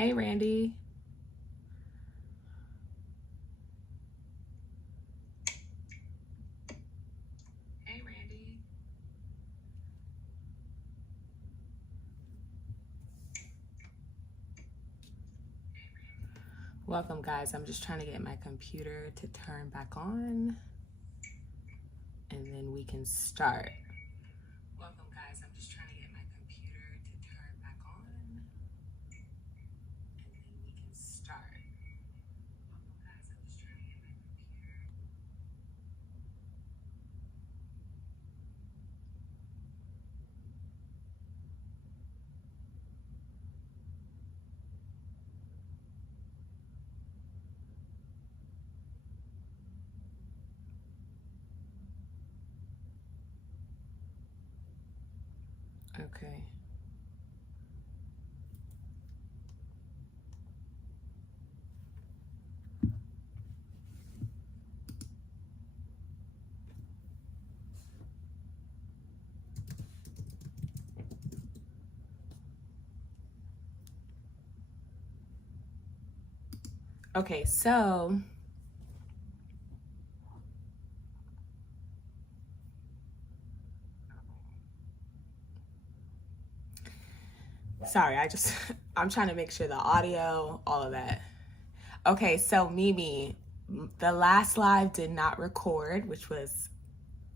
Hey, Randy. Hey, Randy. Welcome, guys. I'm just trying to get my computer to turn back on, and then we can start. Welcome, guys. I'm just trying to get my computer to turn back on, and then we can start. Welcome, guys. I'm just trying to get my computer. Okay. Okay, so sorry, I'm trying to make sure the audio, all of that. Okay, so Mimi, the last live did not record, which was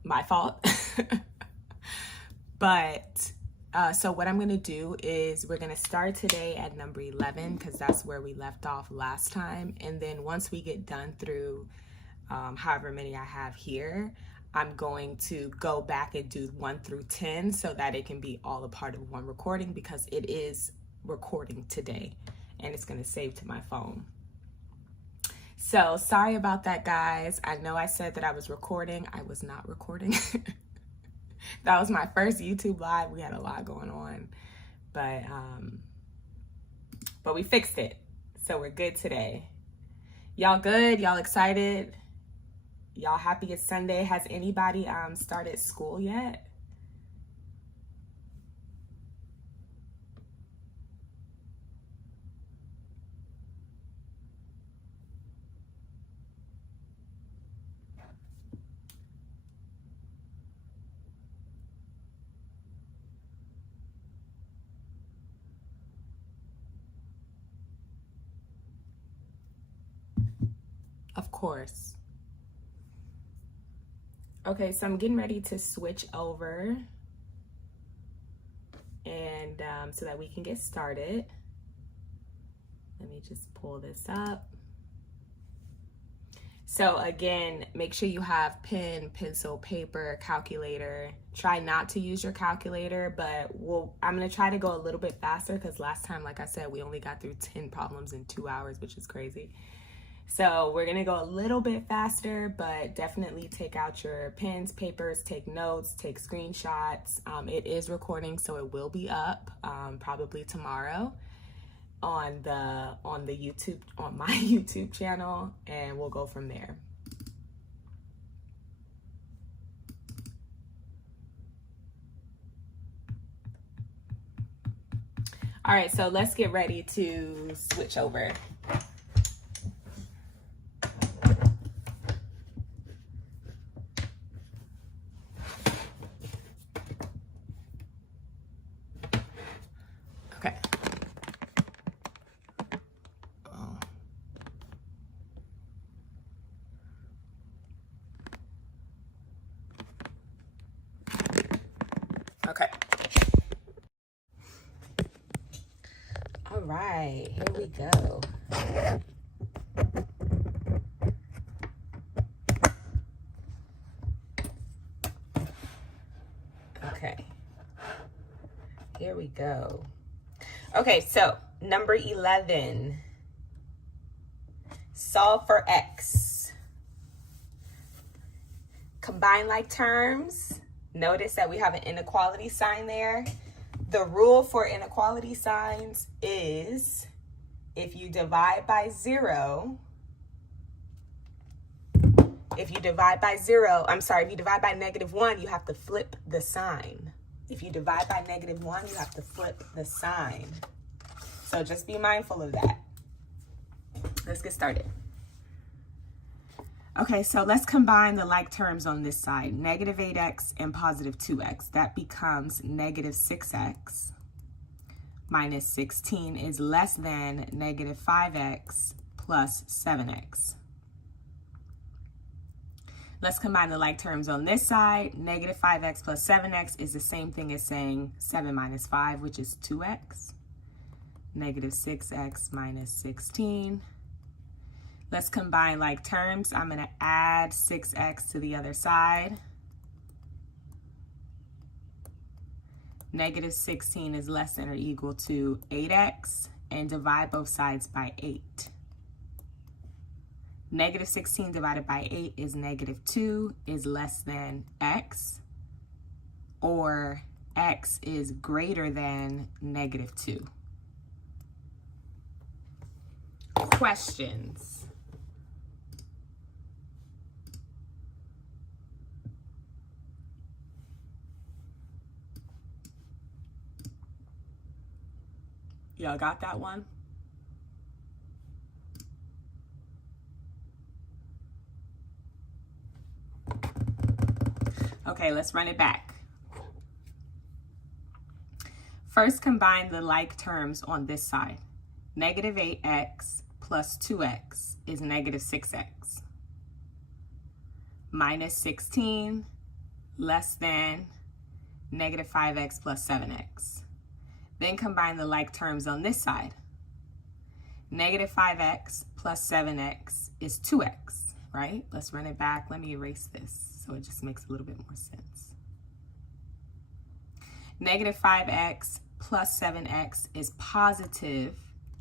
my fault. But so what I'm gonna do is we're gonna start today at number 11 because that's where we left off last time. And then once we get done through however many I have here, I'm going to go back and do 1 through 10 so that it can be all a part of one recording because it is recording today and it's gonna save to my phone. So sorry about that, guys. I know I said that I was recording. I was not recording. That was my first YouTube live. We had a lot going on, but we fixed it. So we're good today. Y'all good? Y'all excited? Y'all happy it's Sunday? Has anybody started school yet? Of course. Okay, so I'm getting ready to switch over and so that we can get started. Let me just pull this up. So again, make sure you have pen, pencil, paper, calculator. Try not to use your calculator, but I'm gonna try to go a little bit faster because last time, like I said, we only got through 10 problems in 2 hours, which is crazy. So we're gonna go a little bit faster, but definitely take out your pens, papers, take notes, take screenshots. It is recording, so it will be up probably tomorrow on the YouTube, on my YouTube channel, and we'll go from there. All right, so let's get ready to switch over. Okay. All right, here we go. Okay, here we go. Okay, so number 11, solve for x. Combine like terms. Notice that we have an inequality sign there. The rule for inequality signs is if you divide by 0, if you divide by -1, you have to flip the sign. If you divide by -1, you have to flip the sign. So just be mindful of that. Let's get started. Okay, so let's combine the like terms on this side. Negative 8x and positive 2x. That becomes negative 6x minus 16 is less than negative 5x plus 7x. Let's combine the like terms on this side. Negative 5x plus 7x is the same thing as saying 7 minus 5, which is 2x. Negative 6x minus 16. Let's combine like terms. I'm going to add 6x to the other side. Negative 16 is less than or equal to 8x, and divide both sides by 8. Negative 16 divided by 8 is negative 2 is less than x, or x is greater than negative 2. Questions? Y'all got that one? Okay, let's run it back. First, combine the like terms on this side. Negative 8x plus 2x is negative 6x. Minus 16 less than negative 5x plus 7x. Then combine the like terms on this side. Negative 5x plus 7x is 2x, right? Let's run it back. Let me erase this so it just makes a little bit more sense. Negative 5x plus 7x is positive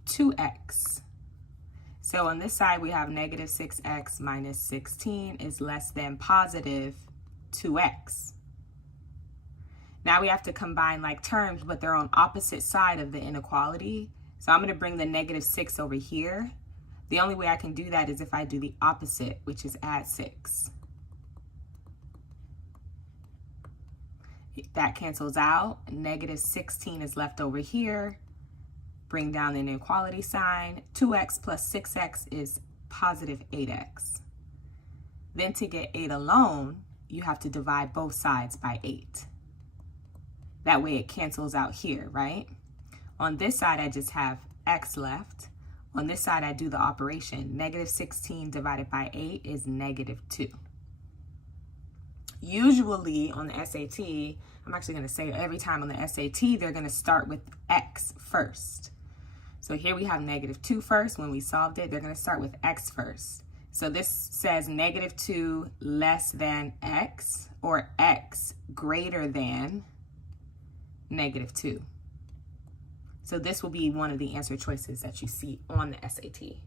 2x. So on this side, we have negative 6x minus 16 is less than positive 2x. Now we have to combine like terms, but they're on opposite side of the inequality. So I'm going to bring the negative 6 over here. The only way I can do that is if I do the opposite, which is add 6. That cancels out. Negative 16 is left over here. Bring down the inequality sign. 2x plus 6x is positive 8x. Then to get 8 alone, you have to divide both sides by 8. That way it cancels out here, right? On this side, I just have x left. On this side, I do the operation. Negative 16 divided by 8 is negative 2. Usually on the SAT, I'm actually going to say every time on the SAT, they're going to start with x first. So here we have negative 2 first. When we solved it, they're going to start with x first. So this says negative 2 less than x, or x greater than negative 2. So this will be one of the answer choices that you see on the SAT.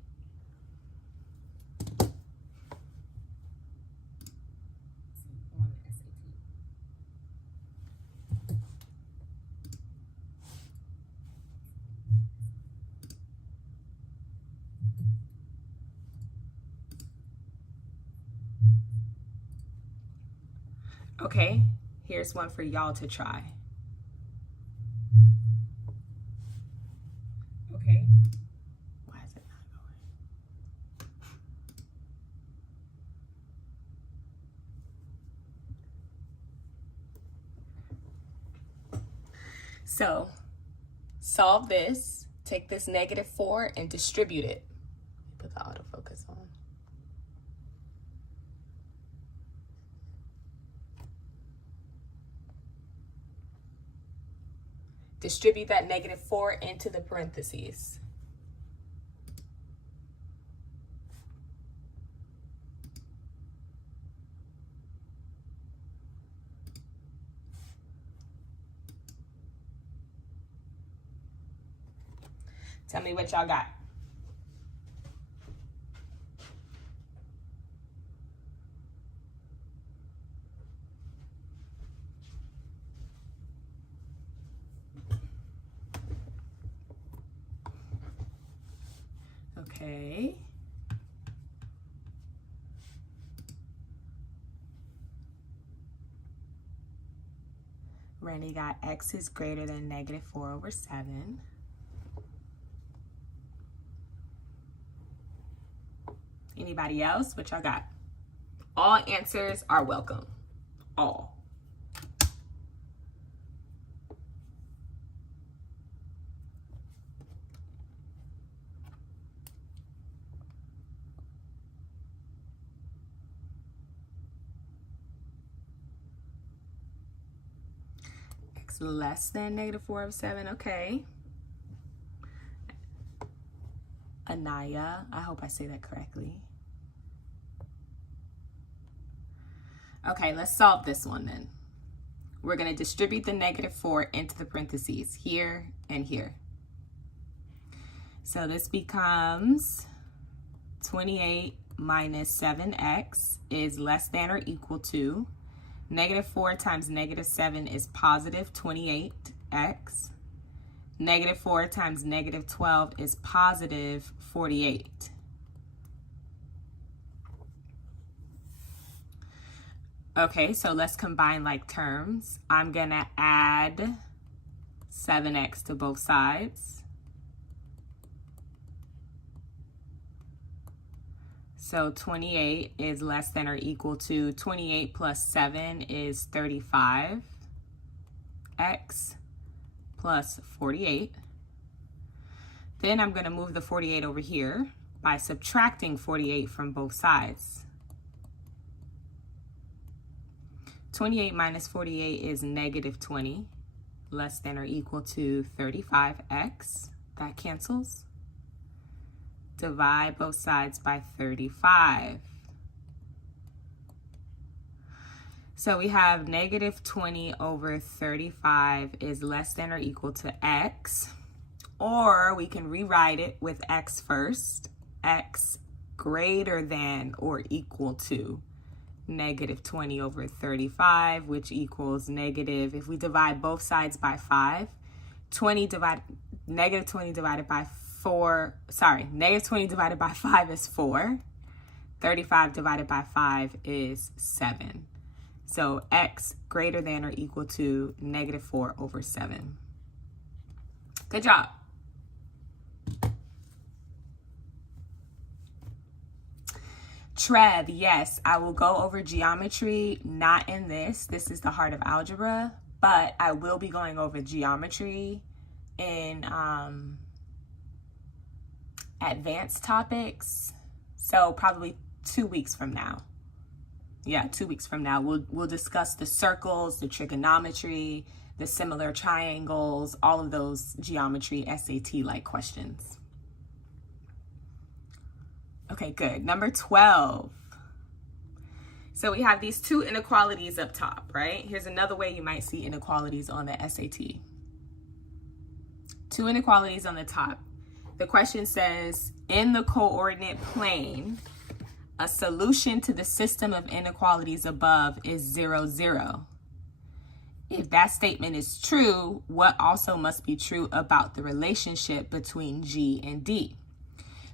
Okay, here's one for y'all to try. Okay, why is it not going? So, solve this, take this negative 4 and distribute it. Put the autofocus on. Distribute that negative 4 into the parentheses. Tell me what y'all got. Okay. Randy got x is greater than negative 4 over 7. Anybody else? What y'all got? All answers are welcome. All. X less than -4/7. Okay. Anaya, I hope I say that correctly. Okay, let's solve this one then. We're going to distribute the -4 into the parentheses here and here. So this becomes 28 minus 7x is less than or equal to -4 times -7 is positive 28x. -4 times -12 is positive 48. Okay, so let's combine like terms. I'm gonna add 7x to both sides. So 28 is less than or equal to 28 plus 7 is 35. X plus 48. Then I'm going to move the 48 over here by subtracting 48 from both sides. 28 minus 48 is -20, less than or equal to 35x. That cancels. Divide both sides by 35. So we have -20 over 35 is less than or equal to x, or we can rewrite it with x first. X greater than or equal to -20 over 35, which equals negative, if we divide both sides by 5, -20 divided by 5 is 4. 35 divided by 5 is 7. So x greater than or equal to -4 over 7. Good job. Trev, yes, I will go over geometry, not in this. This is the heart of algebra, but I will be going over geometry in advanced topics. So probably 2 weeks from now. Yeah, 2 weeks from now, we'll discuss the circles, the trigonometry, the similar triangles, all of those geometry SAT-like questions. Okay, good. Number 12. So we have these two inequalities up top, right? Here's another way you might see inequalities on the SAT. Two inequalities on the top. The question says, in the coordinate plane, a solution to the system of inequalities above is 0, 0. If that statement is true, what also must be true about the relationship between G and D?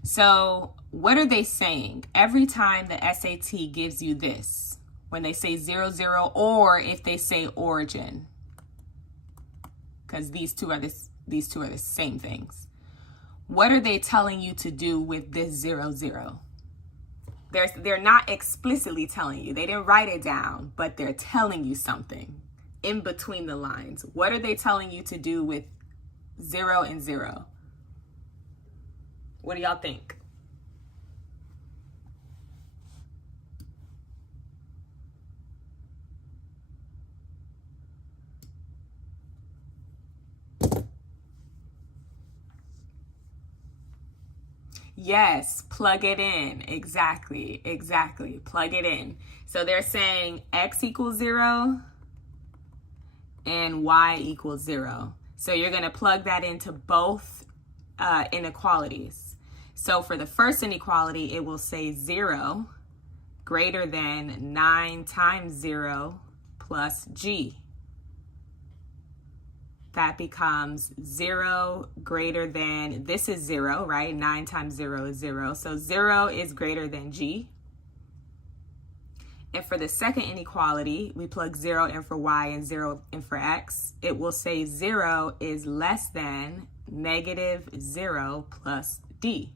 So what are they saying? Every time the SAT gives you this, when they say 0, 0, or if they say origin, because these two are the same things. What are they telling you to do with this 0, 0? They're not explicitly telling you. They didn't write it down, but they're telling you something in between the lines. What are they telling you to do with 0 and 0? What do y'all think? Yes, plug it in. Exactly. Plug it in. So they're saying x equals 0 and y equals 0. So you're going to plug that into both inequalities. So for the first inequality, it will say 0 greater than 9 times 0 plus g. That becomes 0 greater than, this is 0, right? 9 times 0 is 0. So 0 is greater than g. And for the second inequality, we plug 0 in for y and 0 in for x. It will say 0 is less than -0 plus d.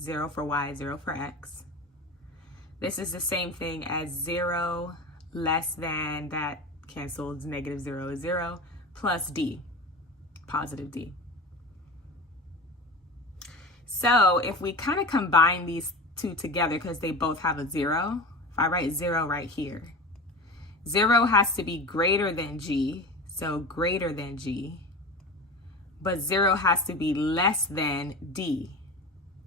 0 for y, 0 for x. This is the same thing as 0 less than, that cancels, negative 0 is 0, plus d, positive d. So if we kind of combine these two together, because they both have a 0, if I write 0 right here, 0 has to be greater than g, so greater than g, but 0 has to be less than d,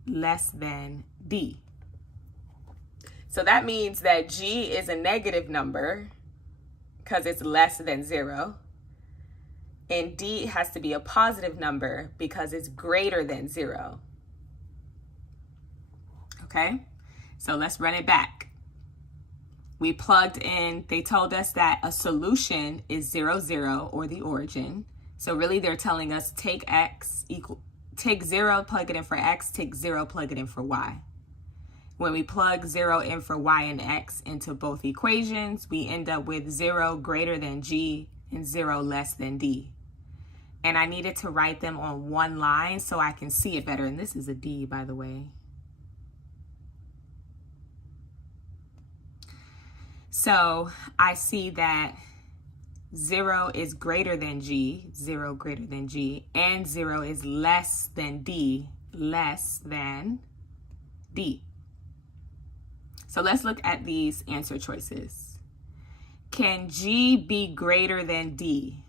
less than d. So that means that g is a negative number because it's less than 0, and d has to be a positive number because it's greater than 0. Okay, so let's run it back. We plugged in, they told us that a solution is 0, 0, or the origin. So really they're telling us take 0, plug it in for x, take 0, plug it in for y. When we plug 0 in for y and x into both equations, we end up with 0 greater than g and 0 less than d. And I needed to write them on one line so I can see it better. And this is a d, by the way. So I see that 0 is greater than g, 0 greater than g, and 0 is less than d, less than d. So let's look at these answer choices. Can g be greater than d?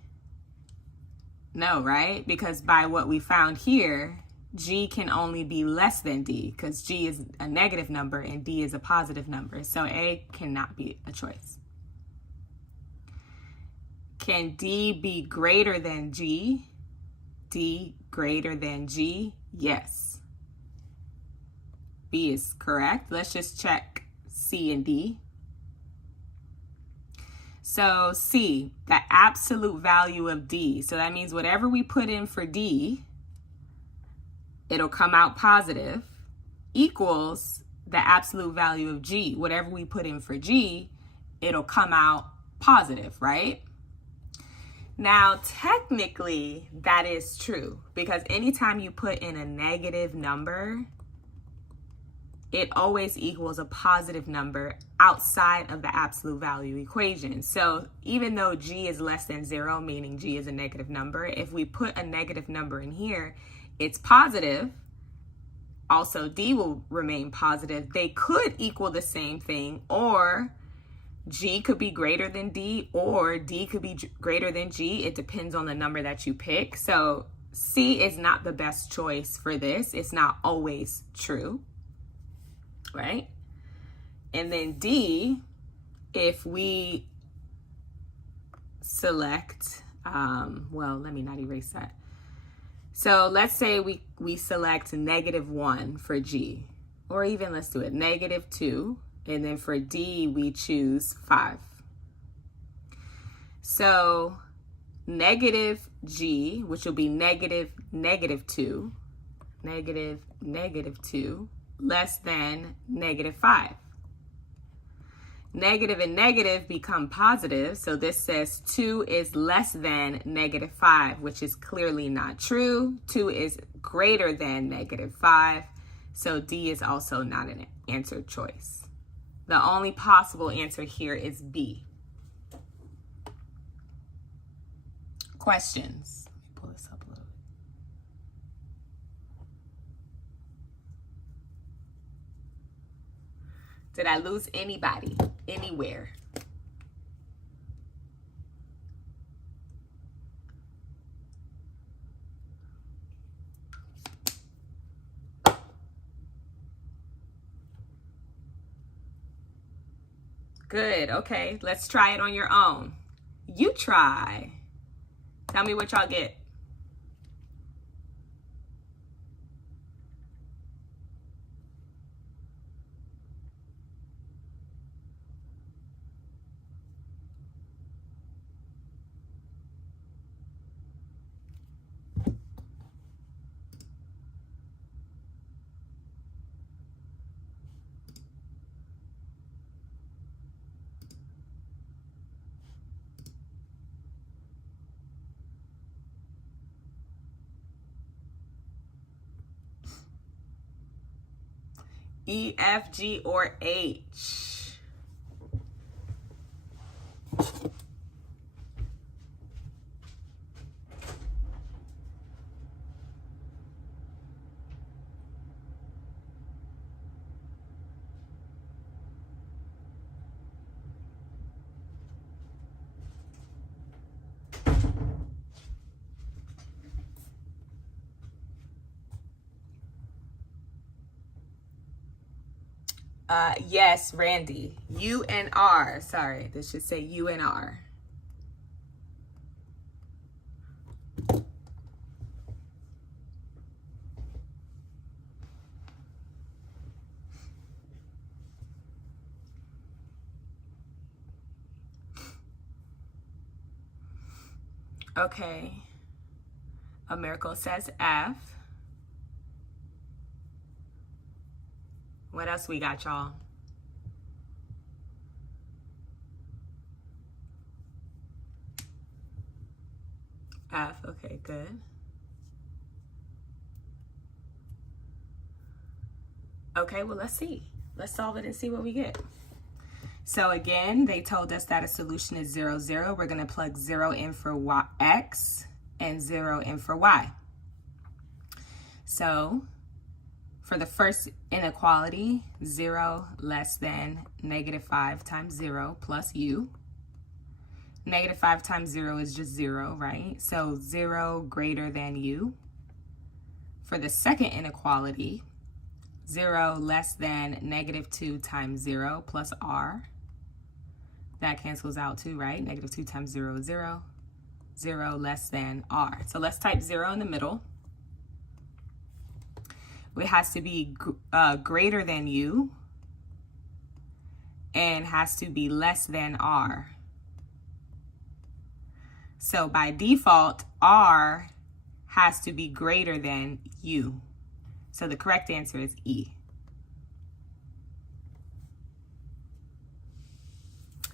No, right? Because by what we found here, g can only be less than d because g is a negative number and d is a positive number. So A cannot be a choice. Can d be greater than g? D greater than g? Yes. B is correct. Let's just check C and D. So C, the absolute value of D. So that means whatever we put in for D, it'll come out positive, equals the absolute value of G. Whatever we put in for G, it'll come out positive, right? Now, technically, that is true because anytime you put in a negative number, it always equals a positive number outside of the absolute value equation. So even though G is less than 0, meaning G is a negative number, if we put a negative number in here, it's positive. Also, D will remain positive. They could equal the same thing, or G could be greater than D, or D could be greater than G. It depends on the number that you pick. So C is not the best choice for this. It's not always true, right? And then D, if we select, well, let me not erase that. So let's say we select -1 for G, or even let's do it -2. And then for D, we choose 5. So negative G, which will be -2, -2, less than -5. Negative and negative become positive. So this says 2 is less than -5, which is clearly not true. 2 is greater than -5. So D is also not an answer choice. The only possible answer here is B. Questions? Let me pull this up a little bit. Did I lose anybody, anywhere? Good, okay, let's try it on your own. You try. Tell me what y'all get. E, F, G, or H? Yes, Randy. U and R. Sorry, this should say U and R. Okay. A Miracle says F. What else we got, y'all? F. Okay, good. Okay, well, let's see. Let's solve it and see what we get. So again, they told us that a solution is 0, 0. We're going to plug 0 in for y, x and 0 in for y. So for the first inequality, 0 less than -5 times 0 plus u. -5 times 0 is just 0, right? So 0 greater than u. For the second inequality, 0 less than -2 times 0 plus r. That cancels out too, right? -2 times 0 is 0. 0 less than r. So let's type 0 in the middle. It has to be greater than u and has to be less than r. So by default, r has to be greater than u. So the correct answer is E.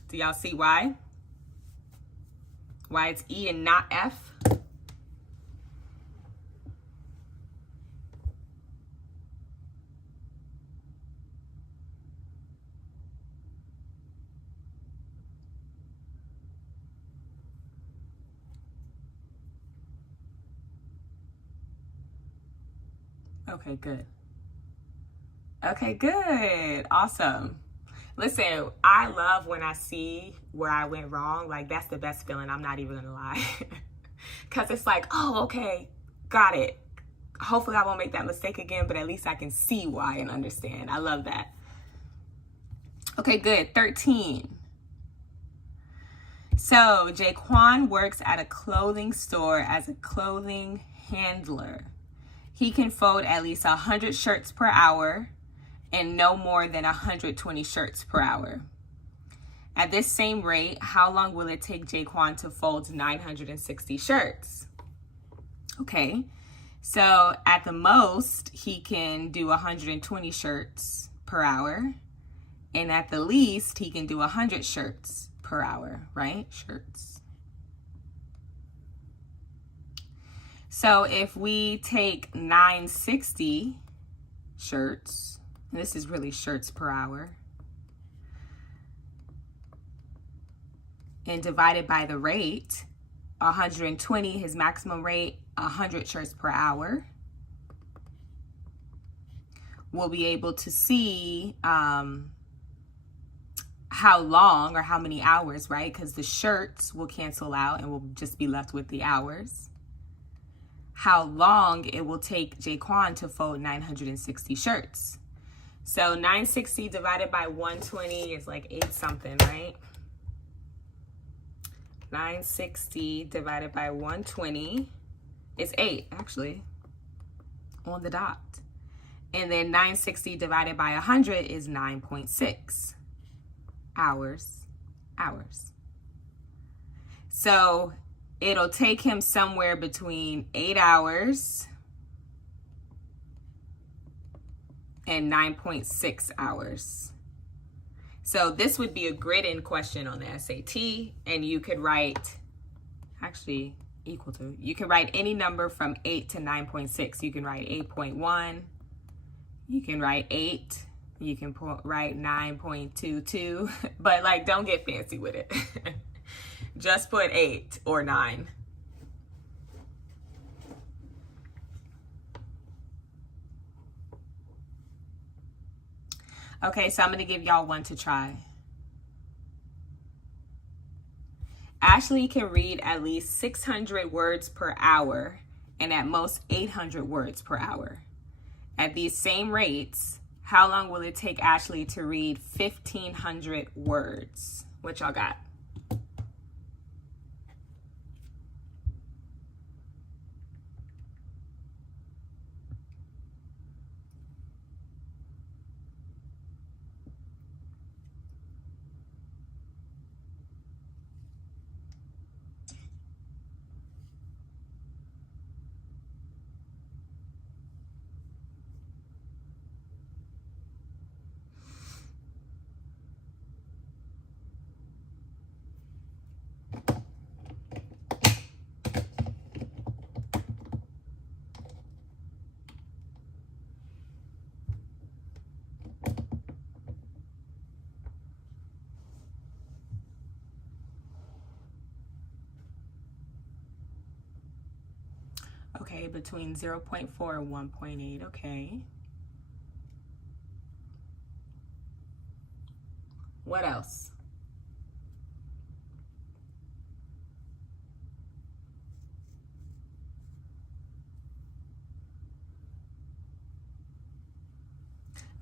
Do y'all see why? Why it's E and not F? Okay, good. Okay, good. Awesome. Listen, I love when I see where I went wrong. Like, that's the best feeling. I'm not even gonna lie. Because it's like, oh, okay, got it. Hopefully I won't make that mistake again, but at least I can see why and understand. I love that. Okay, good. 13. So Jaquan works at a clothing store as a clothing handler. He can fold at least 100 shirts per hour and no more than 120 shirts per hour. At this same rate, how long will it take Jaquan to fold 960 shirts? Okay, so at the most, he can do 120 shirts per hour. And at the least, he can do 100 shirts per hour, right? Shirts. So if we take 960 shirts, and this is really shirts per hour, and divided by the rate, 120, his maximum rate, 100 shirts per hour, we'll be able to see how long or how many hours, right? Because the shirts will cancel out and we'll just be left with the hours. How long it will take Jaquan to fold 960 shirts. So 960 divided by 120 is like 8 something, right? 960 divided by 120 is 8, actually, on the dot. And then 960 divided by 100 is 9.6 hours. So it'll take him somewhere between 8 hours and 9.6 hours. So this would be a grid-in question on the SAT, and you could write, actually equal to, you can write any number from 8 to 9.6. You can write 8.1, you can write 8, You can write 9.22, but like, don't get fancy with it. Just put 8 or 9. Okay, so I'm going to give y'all one to try. Ashley can read at least 600 words per hour and at most 800 words per hour. At these same rates, how long will it take Ashley to read 1,500 words? What y'all got? Okay, between 0.4 and 1.8, okay. What else?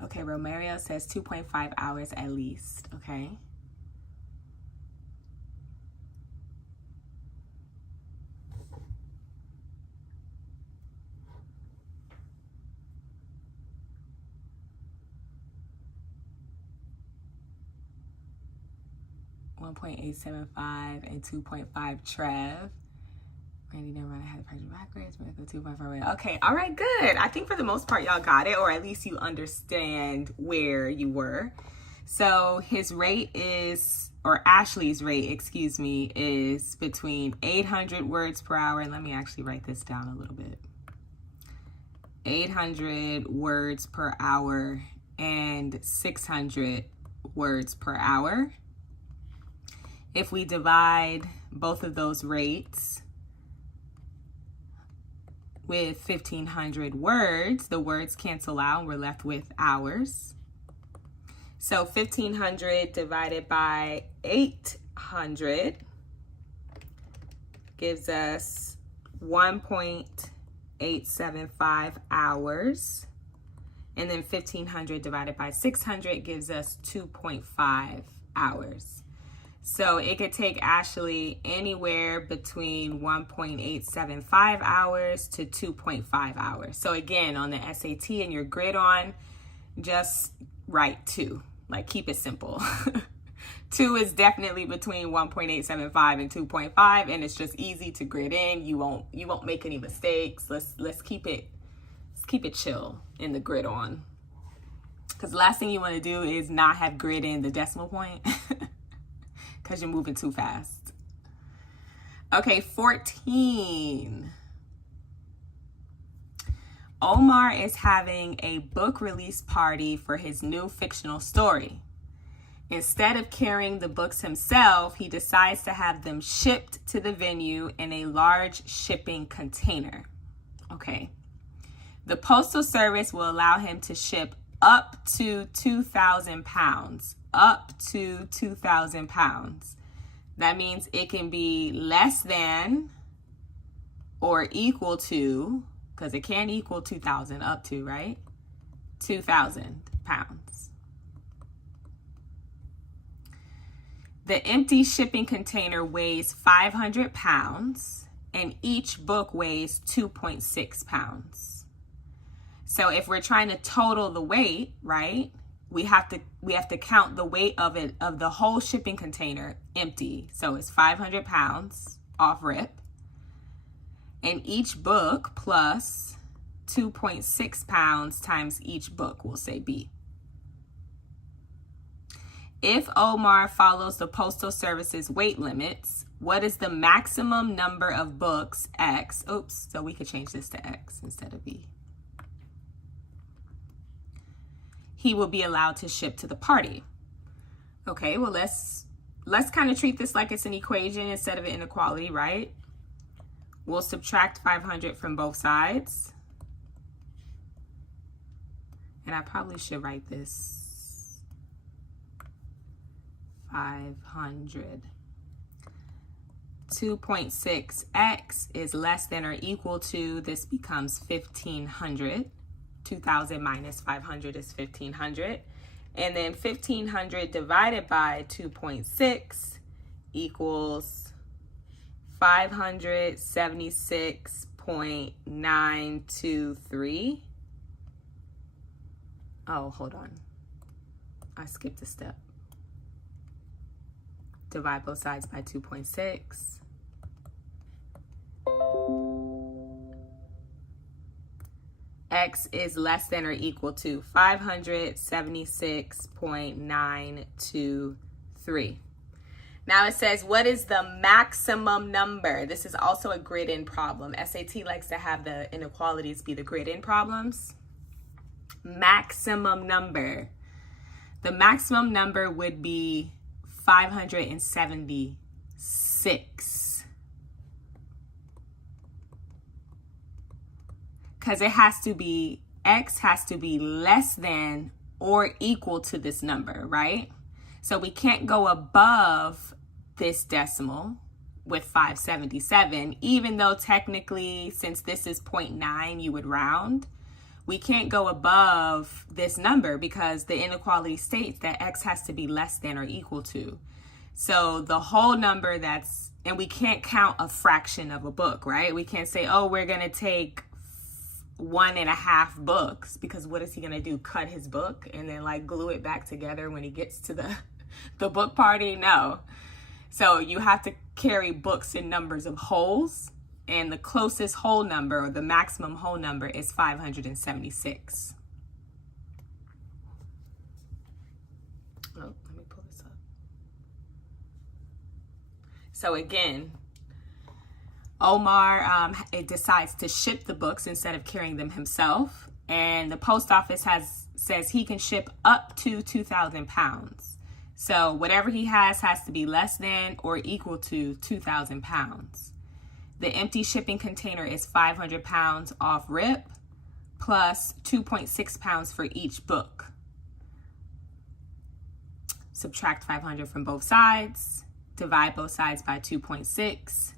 Okay, Romario says 2.5 hours at least, okay. .875 and 2.5 Trev. Randy never mind, I had to practice backwards, but 2.5. Okay, all right, good. I think for the most part y'all got it, or at least you understand where you were. So his rate is, or Ashley's rate, excuse me, is between 800 words per hour, and let me actually write this down a little bit. 800 words per hour and 600 words per hour. If we divide both of those rates with 1,500 words, the words cancel out and we're left with hours. So 1,500 divided by 800 gives us 1.875 hours. And then 1,500 divided by 600 gives us 2.5 hours. So it could take Ashley anywhere between 1.875 hours to 2.5 hours. So again, on the SAT and your grid on, just write 2. Like, keep it simple. 2 is definitely between 1.875 and 2.5, and it's just easy to grid in. You won't make any mistakes. Let's keep it chill in the grid on. Because the last thing you want to do is not have grid in the decimal point. Because you're moving too fast. Okay, 14. Omar is having a book release party for his new fictional story. Instead of carrying the books himself, he decides to have them shipped to the venue in a large shipping container. Okay. The Postal Service will allow him to ship up to 2,000 pounds. Up to 2,000 pounds. That means it can be less than or equal to, because it can equal 2,000 up to, right? 2,000 pounds. The empty shipping container weighs 500 pounds and each book weighs 2.6 pounds. So if we're trying to total the weight, right? We have to count the weight of the whole shipping container empty. So it's 500 pounds off rip. And each book plus 2.6 pounds times each book, we'll say B. If Omar follows the Postal Service's weight limits, what is the maximum number of books, X? Oops, so we could change this to X instead of B. he will be allowed to ship to the party. Okay, well, let's kind of treat this like it's an equation instead of an inequality, right? We'll subtract 500 from both sides. And I probably should write this 500. 2.6x is less than or equal to, this becomes 1,500. 2,000 minus 500 is 1,500. And then 1,500 divided by 2.6 equals 576.923. Oh, hold on. I skipped a step. Divide both sides by 2.6. X is less than or equal to 576.923. Now it says, what is the maximum number? This is also a grid-in problem. SAT likes to have the inequalities be the grid-in problems. Maximum number. The maximum number would be 576. Because it has to be, X has to be less than or equal to this number, right? So we can't go above this decimal with 577, even though technically, since this is 0.9, you would round. We can't go above this number because the inequality states that X has to be less than or equal to. So the whole number and we can't count a fraction of a book, right? We can't say, oh, we're going to take 1.5 books, because what is he going to do? Cut his book and then like glue it back together when he gets to the book party? No. So you have to carry books in numbers of wholes, and the closest whole number, or the maximum whole number, is 576. Oh, let me pull this up. So again, Omar it decides to ship the books instead of carrying them himself, and the post office says he can ship up to 2,000 pounds. So whatever he has to be less than or equal to 2,000 pounds. The empty shipping container is 500 pounds off rip, plus 2.6 pounds for each book. Subtract 500 from both sides, divide both sides by 2.6.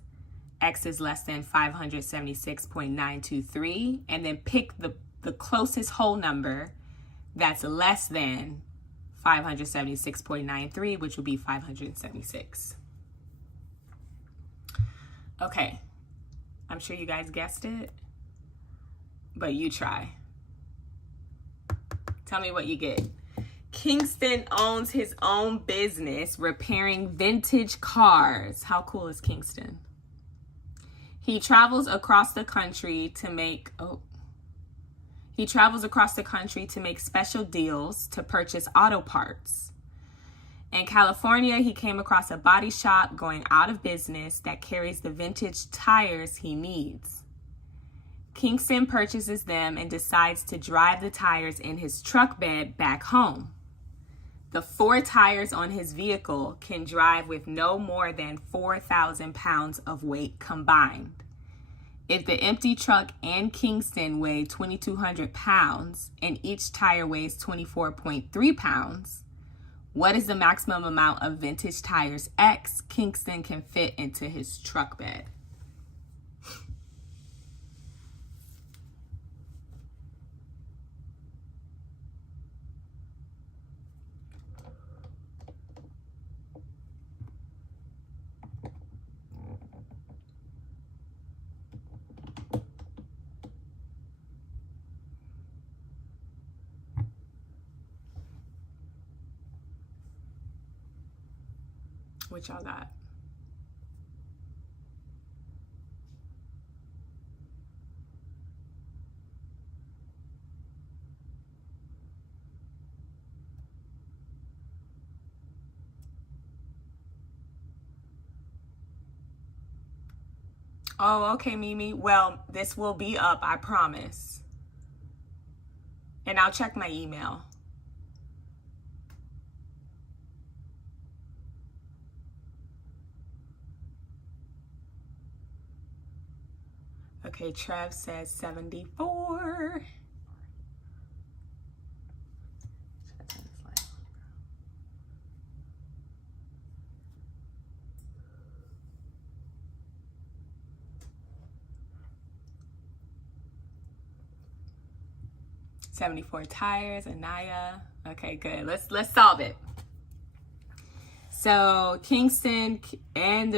X is less than 576.923, and then pick the closest whole number that's less than 576.93, which would be 576. Okay, I'm sure you guys guessed it, but you try. Tell me what you get. Kingston owns his own business repairing vintage cars. How cool is Kingston? He travels across the country to make special deals to purchase auto parts. In California, he came across a body shop going out of business that carries the vintage tires he needs. Kingston purchases them and decides to drive the tires in his truck bed back home. The 4 tires on his vehicle can drive with no more than 4,000 pounds of weight combined. If the empty truck and Kingston weigh 2,200 pounds and each tire weighs 24.3 pounds, what is the maximum amount of vintage tires X Kingston can fit into his truck bed? What y'all got? Oh, okay, Mimi. Well, this will be up, I promise. And I'll check my email. Okay, Trev says 74. 74 tires, Anaya. Okay, good. Let's solve it. So Kingston and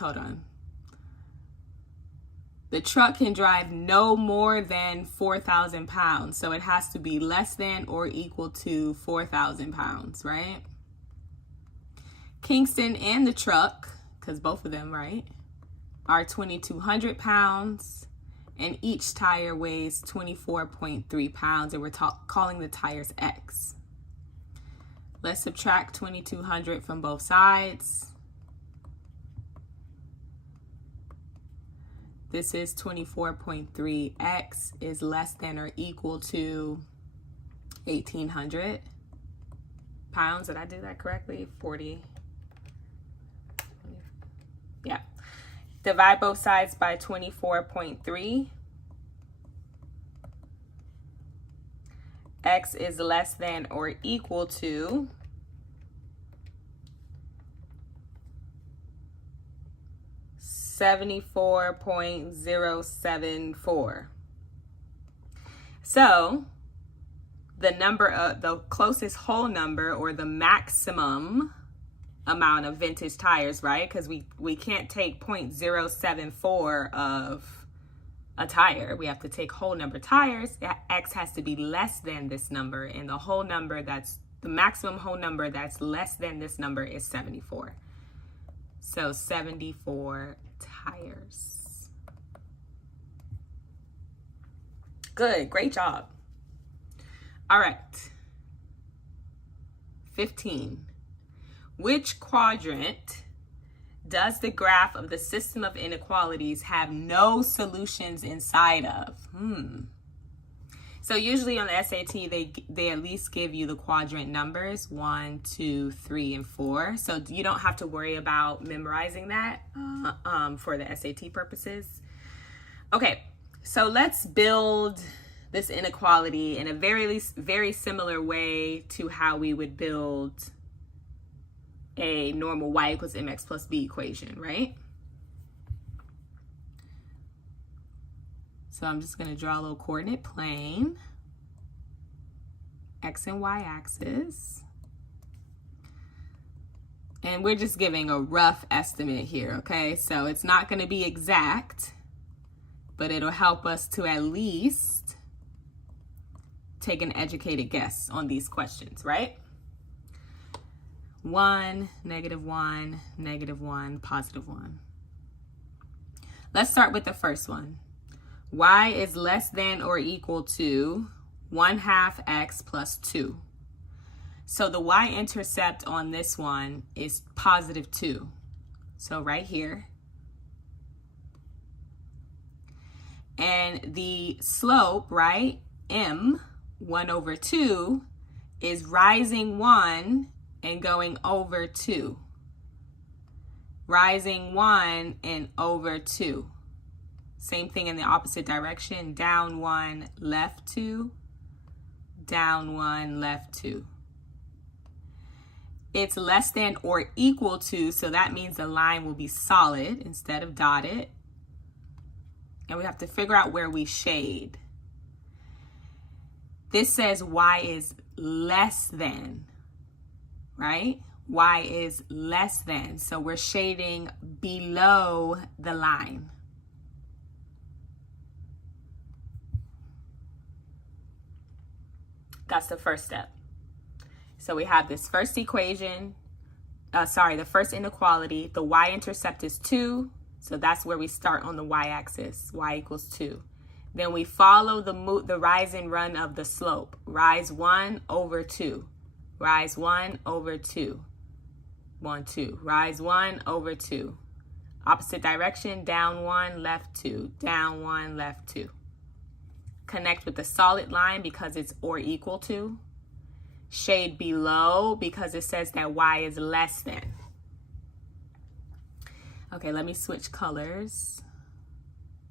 hold on. The truck can drive no more than 4,000 pounds. So it has to be less than or equal to 4,000 pounds, right? Kingston and the truck, because both of them, right, are 2,200 pounds. And each tire weighs 24.3 pounds. And we're calling the tires X. Let's subtract 2,200 from both sides. This is 24.3. X is less than or equal to 1,800 pounds. Did I do that correctly? 40. Yeah. Divide both sides by 24.3. X is less than or equal to 74.074. So the number of the closest whole number, or the maximum amount of vintage tires, right? Because we can't take 0.074 of a tire. We have to take whole number tires. X has to be less than this number, and the whole number that's the maximum whole number that's less than this number is 74. So 74 tires. Good, great job. All right. 15. Which quadrant does the graph of the system of inequalities have no solutions inside of? So usually on the SAT, they at least give you the quadrant numbers 1, 2, 3, and 4. So you don't have to worry about memorizing that for the SAT purposes. Okay, so let's build this inequality in a very similar way to how we would build a normal y equals mx plus b equation, right? So I'm just going to draw a little coordinate plane, x and y axis. And we're just giving a rough estimate here, okay? So it's not going to be exact, but it'll help us to at least take an educated guess on these questions, right? 1, -1, -1, +1. Let's start with the first one. Y is less than or equal to 1/2 x plus 2. So the y-intercept on this one is +2. So right here. And the slope, right, m, 1/2, is rising 1 and going over 2. Rising 1 and over 2. Same thing in the opposite direction. Down 1, left 2. Down 1, left 2. It's less than or equal to, so that means the line will be solid instead of dotted. And we have to figure out where we shade. This says y is less than, right? Y is less than. So we're shading below the line. That's the first step. So we have this first equation, the first inequality. The y-intercept is 2. So that's where we start on the y-axis, y equals 2. Then we follow the rise and run of the slope. Rise 1 over 2. Rise 1 over 2. 1, 2. Rise 1 over 2. Opposite direction, down 1, left 2. Down 1, left 2. Connect with the solid line because it's or equal to. Shade below because it says that y is less than. Okay, let me switch colors.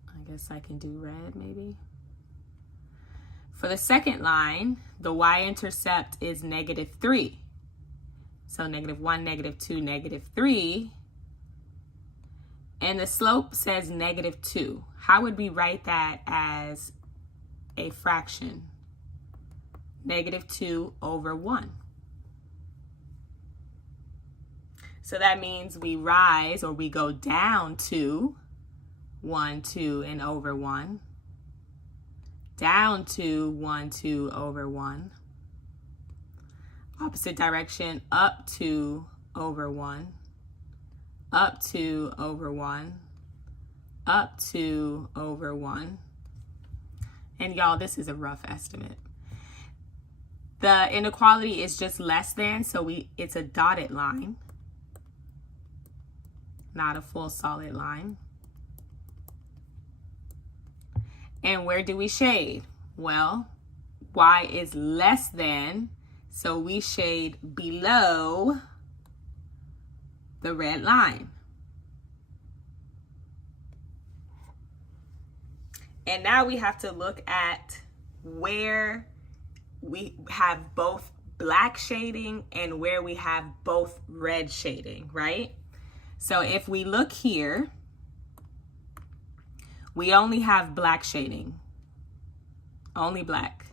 I I guess I can do red maybe. For the second line, the y-intercept is -3. So -1, -2, -3. And the slope says -2. How would we write that as a fraction? -2 over 1. So that means we rise, or we go down to 1, 2, and over 1. Down to 1, 2, over 1. Opposite direction, up 2 over 1. Up 2 over 1. Up 2 over 1. And y'all, this is a rough estimate. The inequality is just less than, so it's a dotted line, not a full solid line. And where do we shade? Well, y is less than, so we shade below the red line. And now we have to look at where we have both black shading and where we have both red shading, right? So if we look here, we only have black shading, only black.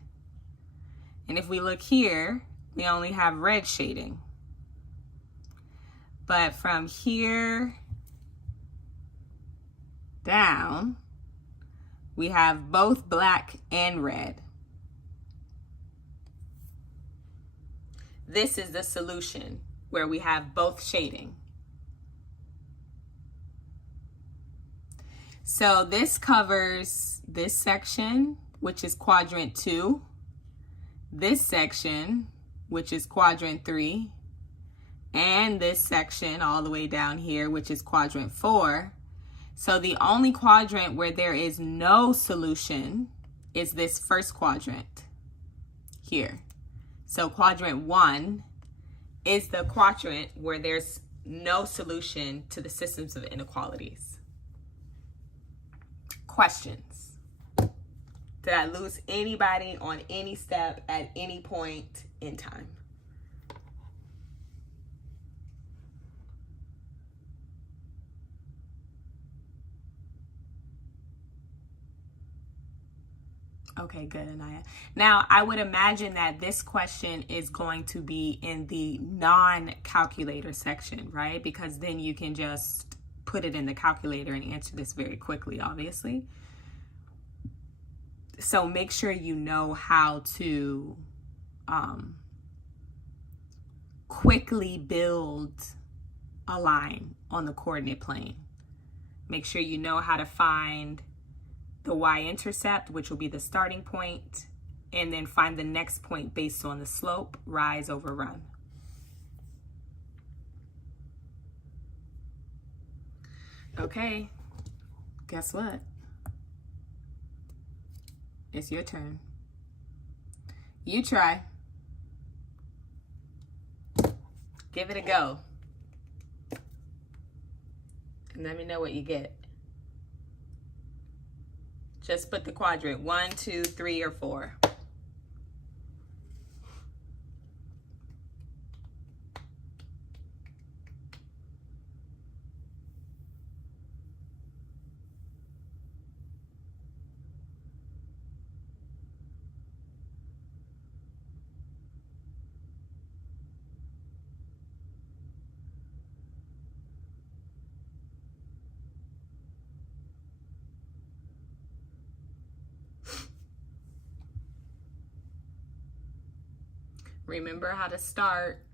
And if we look here, we only have red shading. But from here down, we have both black and red. This is the solution where we have both shading. So this covers this section, which is quadrant 2, this section, which is quadrant 3, and this section all the way down here, which is quadrant 4. So the only quadrant where there is no solution is this first quadrant here. So quadrant 1 is the quadrant where there's no solution to the systems of inequalities. Questions? Did I lose anybody on any step at any point in time? Okay, good, Anaya. Now, I would imagine that this question is going to be in the non-calculator section, right? Because then you can just put it in the calculator and answer this very quickly, obviously. So make sure you know how to quickly build a line on the coordinate plane. Make sure you know how to find the y-intercept, which will be the starting point, and then find the next point based on the slope, rise over run. Okay, guess what? It's your turn. You try. Give it a go. And let me know what you get. Just put the quadrant 1, 2, 3, or 4. Remember how to start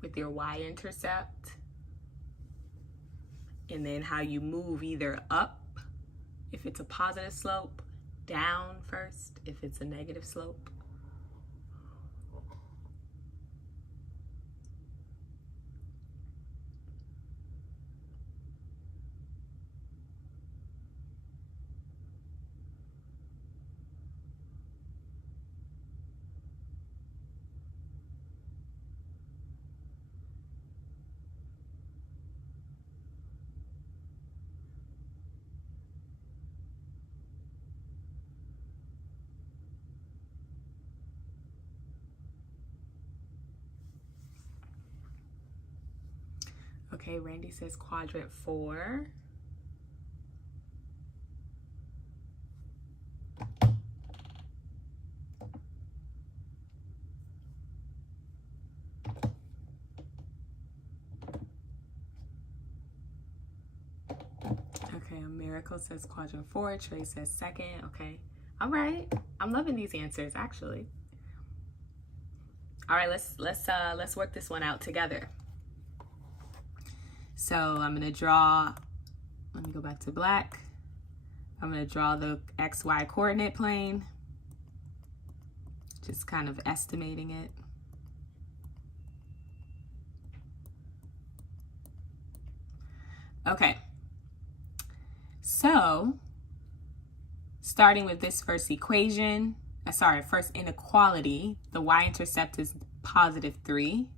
with your y-intercept, and then how you move either up if it's a positive slope, down first if it's a negative slope. Okay, Randy says quadrant 4. Okay, Miracle says quadrant 4. Trey says second. Okay. All right. I'm loving these answers, actually. All right, let's work this one out together. So I'm gonna draw. Let me go back to black. I'm gonna draw the XY coordinate plane. Just kind of estimating it. Okay. So, starting with this first equation, first inequality, the y-intercept is +3.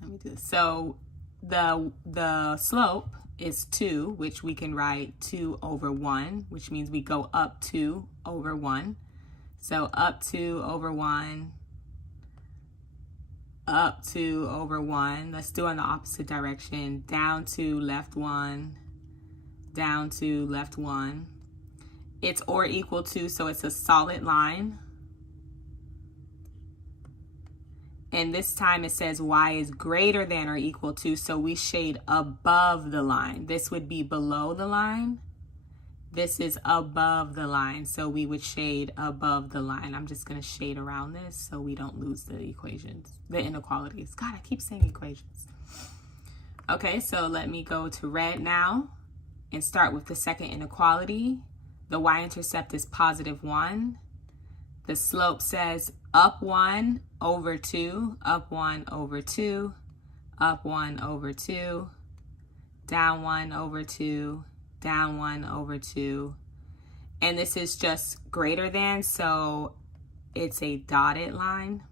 Let me do this. So, the slope is 2, which we can write 2 over 1, which means we go up 2 over 1. So, up 2 over 1, up 2 over 1. Let's do it in the opposite direction. Down 2, left 1, down 2, left 1. It's or equal to, so it's a solid line. And this time it says y is greater than or equal to, so we shade above the line. This would be below the line. This is above the line, so we would shade above the line. I'm just going to shade around this so we don't lose the equations, the inequalities. God, I keep saying equations. Okay, so let me go to red now and start with the second inequality. The y-intercept is +1. The slope says up 1 over 2, up 1 over 2, up 1 over 2, down 1 over 2, down 1 over 2. And this is just greater than, so it's a dotted line.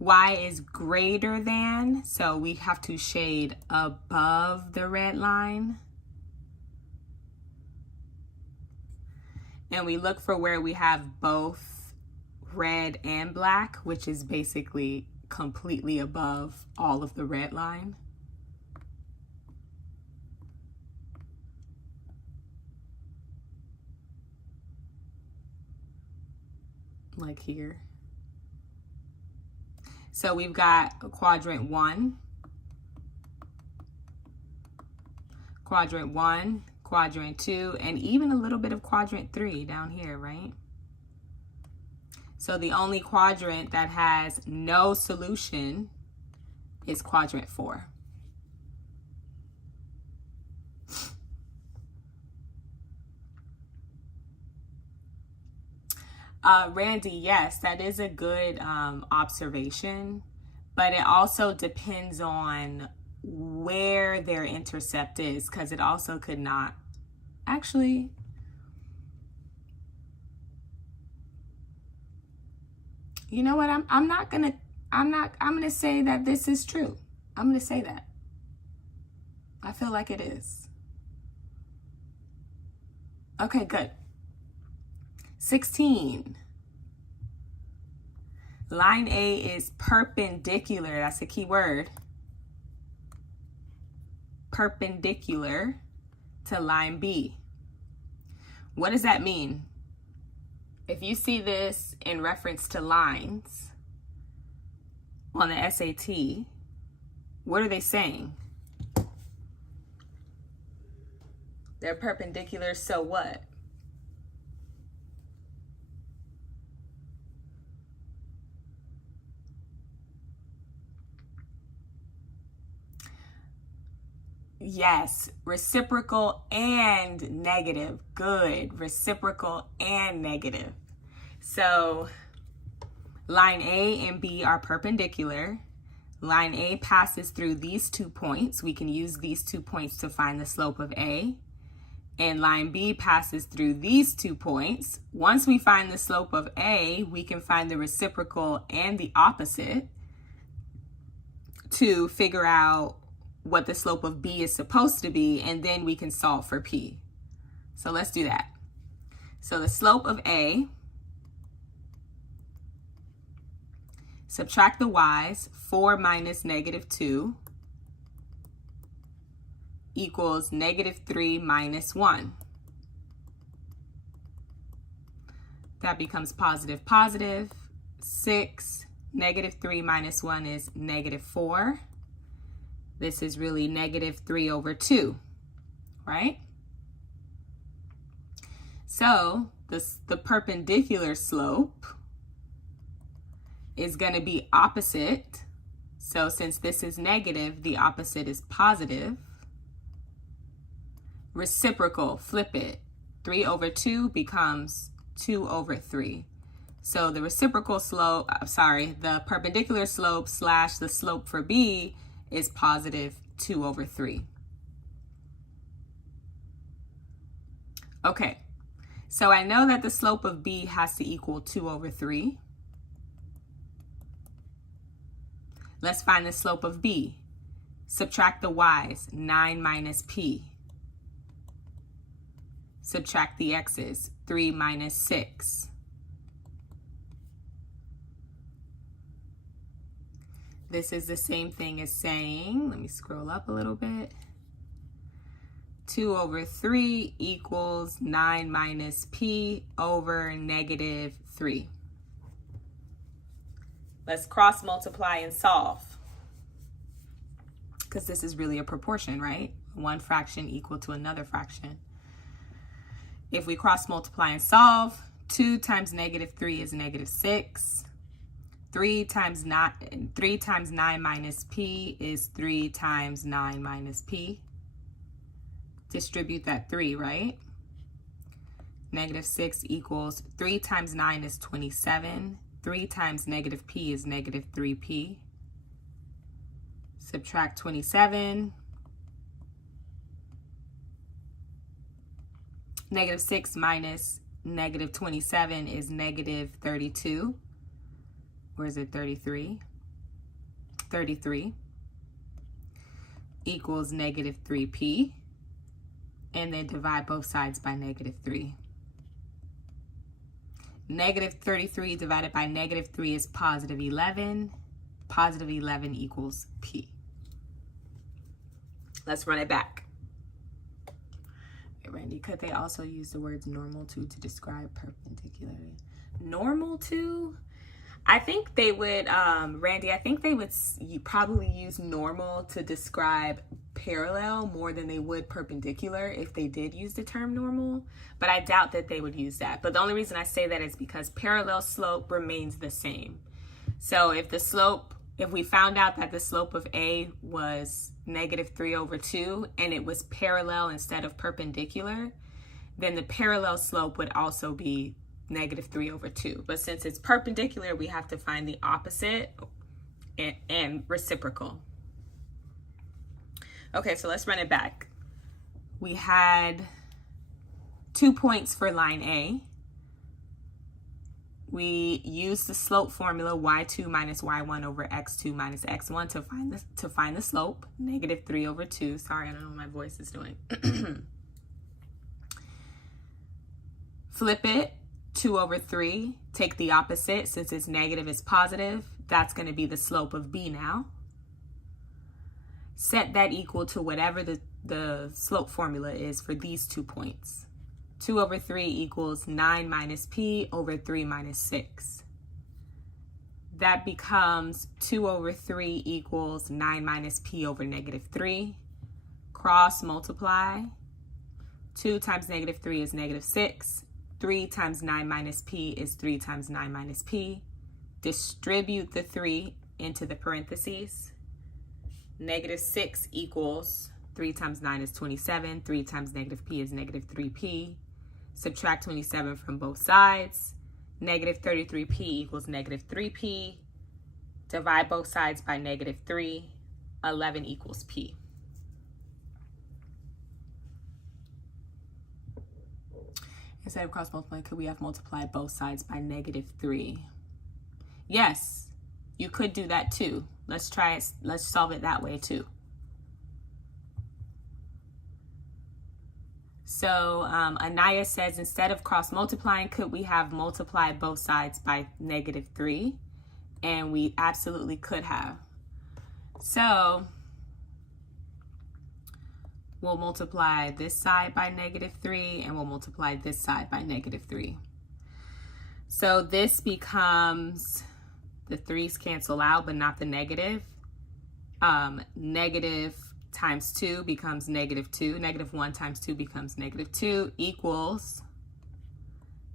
Y is greater than, so we have to shade above the red line. And we look for where we have both red and black, which is basically completely above all of the red line. Like here. So we've got a quadrant 1, quadrant 2, and even a little bit of quadrant 3 down here, right? So the only quadrant that has no solution is quadrant 4. Randy, yes, that is a good observation, but it also depends on where their intercept is, because it also could not actually. You know what? I'm gonna say that this is true. I'm gonna say that. I feel like it is. Okay, good. 16. Line A is perpendicular. That's a key word. Perpendicular to line B. What does that mean? If you see this in reference to lines on the SAT, what are they saying? They're perpendicular, so what? Yes, reciprocal and negative. Good. Reciprocal and negative. So line A and B are perpendicular. Line A passes through these 2 points. We can use these 2 points to find the slope of A. And line B passes through these 2 points. Once we find the slope of A, we can find the reciprocal and the opposite to figure out what the slope of B is supposed to be, and then we can solve for P. So let's do that. So the slope of A Subtract the y's. 4 minus negative 2 equals negative 3 minus 1. That becomes positive, positive. 6. Negative 3 minus 1 is negative 4. This is really negative 3 over 2, right? So the perpendicular slope is going to be opposite. So since this is negative, the opposite is positive. Reciprocal, flip it. 3 over 2 becomes 2 over 3. So the reciprocal slope, the perpendicular slope slash the slope for B is positive 2 over 3. Okay, so I know that the slope of B has to equal 2 over 3. Let's find the slope of B. Subtract the y's, 9 minus P. Subtract the x's, 3 minus 6. This is the same thing as saying, let me scroll up a little bit. 2 over 3 equals 9 minus P over negative 3. Let's cross multiply and solve. Because this is really a proportion, right? One fraction equal to another fraction. If we cross multiply and solve, 2 times negative 3 is negative 6. 3 times 9 minus P is 3 times 9 minus P. Distribute that 3, right? Negative 6 equals 3 times 9 is 27. 3 times negative P is negative 3P. Subtract 27. Negative 6 minus negative 27 is negative 32. Or is it 33? 33 equals negative 3P. And then divide both sides by negative 3. Negative 33 divided by negative 3 is positive 11. Positive 11 equals P. Let's run it back. Hey, Randy, could they also use the words normal to describe perpendicularly? Normal to? I think they would, Randy, I think they would probably use normal to describe parallel more than they would perpendicular if they did use the term normal, but I doubt that they would use that. But the only reason I say that is because parallel slope remains the same. So if we found out that the slope of A was negative 3 over 2 and it was parallel instead of perpendicular, then the parallel slope would also be negative 3 over 2. But since it's perpendicular, we have to find the opposite and reciprocal. Okay, so let's run it back. We had 2 points for line A. We used the slope formula y2 minus y1 over x2 minus x1 to find the slope, negative 3 over 2. Sorry, I don't know what my voice is doing. Flip it. 2 over 3, take the opposite. Since it's negative, it's positive. That's going to be the slope of B now. Set that equal to whatever the slope formula is for these 2 points. 2 over 3 equals 9 minus P over 3 minus 6. That becomes 2 over 3 equals 9 minus P over negative 3. Cross multiply. 2 times negative 3 is negative 6. 3 times 9 minus P is 3 times 9 minus P. Distribute the 3 into the parentheses. Negative 6 equals 3 times 9 is 27. 3 times negative P is negative 3P. Subtract 27 from both sides. Negative 33P equals negative 3P. Divide both sides by negative 3. 11 equals P. Instead of cross multiplying, could we have multiplied both sides by negative 3? Yes, you could do that too. Let's try it. Let's solve it that way too. So Anaya says, instead of cross multiplying, could we have multiplied both sides by negative 3? and we absolutely could have. So we'll multiply this side by -3, and we'll multiply this side by -3. So this becomes, the 3's cancel out, but not the negative. Negative times 2 becomes -2. -1 times 2 becomes -2 equals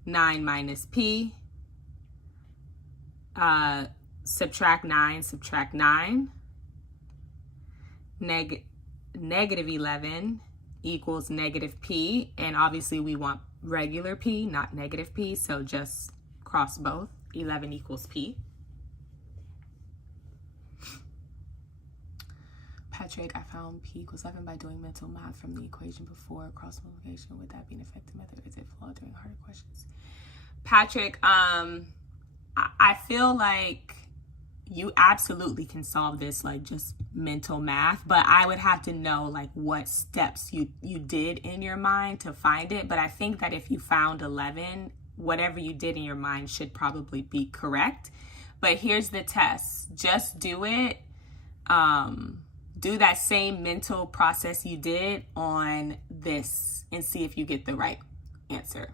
9 minus p. Subtract 9, subtract 9. Negative 11 equals -p, and obviously we want regular p, not negative p, so just cross both. 11 equals p. Patrick, I found p equals 11 by doing mental math from the equation before cross multiplication. Would that be an effective method? Is it flawed during harder questions? Patrick, I feel like you absolutely can solve this like just mental math, but I would have to know like what steps you did in your mind to find it. But I think that if you found 11, whatever you did in your mind should probably be correct. But here's the test. Just do it. Do that same mental process you did on this and see if you get the right answer.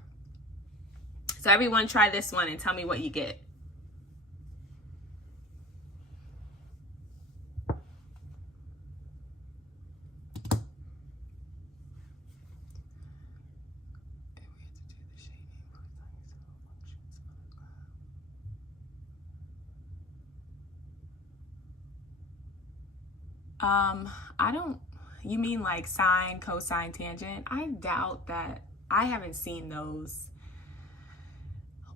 So everyone try this one and tell me what you get. You mean like sine, cosine, tangent? I doubt that. I haven't seen those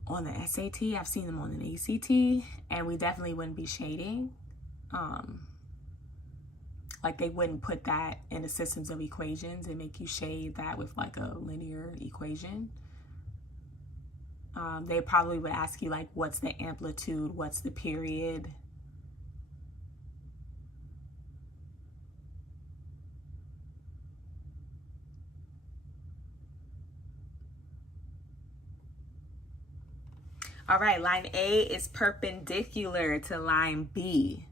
on the SAT. I've seen them on an ACT, and we definitely wouldn't be shading. Like they wouldn't put that in the systems of equations and make you shade that with like a linear equation. They probably would ask you like, what's the amplitude? What's the period? All right, line A is perpendicular to line B.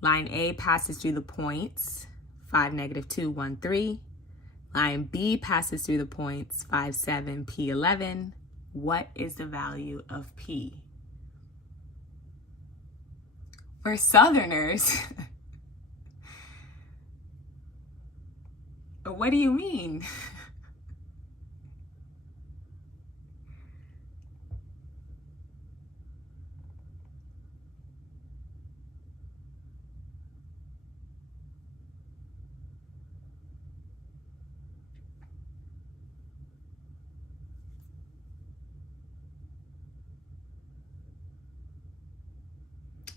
Line A passes through the points 5, -2, 1, 3. Line B passes through the points 5, 7, P, 11. What is the value of P? For Southerners, what do you mean?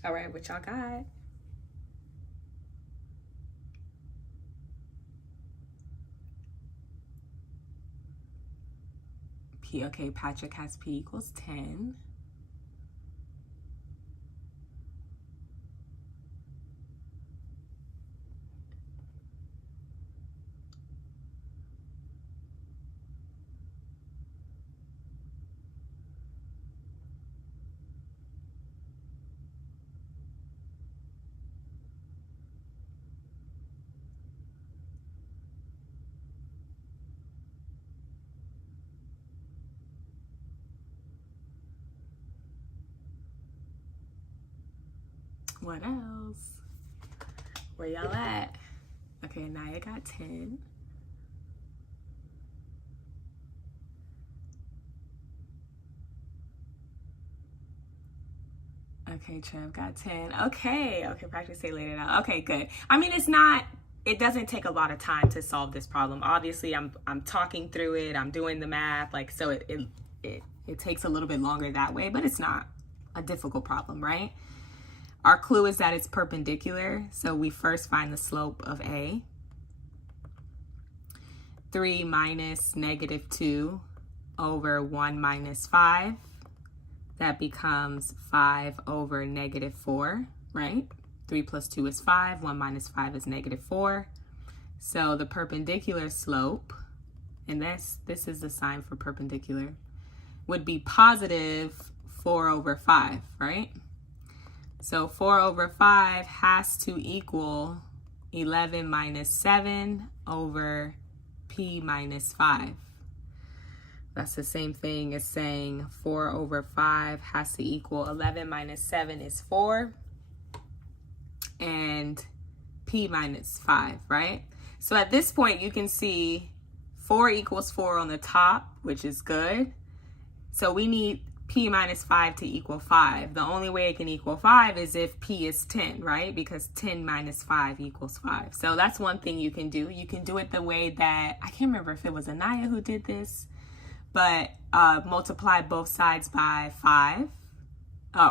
All right, what y'all got? P, okay, Patrick has P equals 10. What else? Where y'all at? Okay, Naya got 10. Okay, Trev got 10. Okay, practice say later now. Okay, good. I mean, it doesn't take a lot of time to solve this problem. Obviously, I'm talking through it. I'm doing the math, like, so it takes a little bit longer that way, but it's not a difficult problem, right? Our clue is that it's perpendicular, so we first find the slope of A. 3 minus -2 over 1 minus 5. That becomes 5 over -4, right? 3 plus 2 is 5. 1 minus 5 is -4. So the perpendicular slope, and this is the sign for perpendicular, would be positive 4 over 5, right? So 4 over 5 has to equal 11 minus 7 over p minus 5. That's the same thing as saying 4 over 5 has to equal 11 minus 7 is 4 and p minus 5, right? So at this point, you can see 4 equals 4 on the top, which is good. So we need p minus 5 to equal 5. The only way it can equal 5 is if p is 10, right? Because 10 minus 5 equals 5. So that's one thing you can do. You can do it the way that, I can't remember if it was Anaya who did this, but multiply both sides by 5,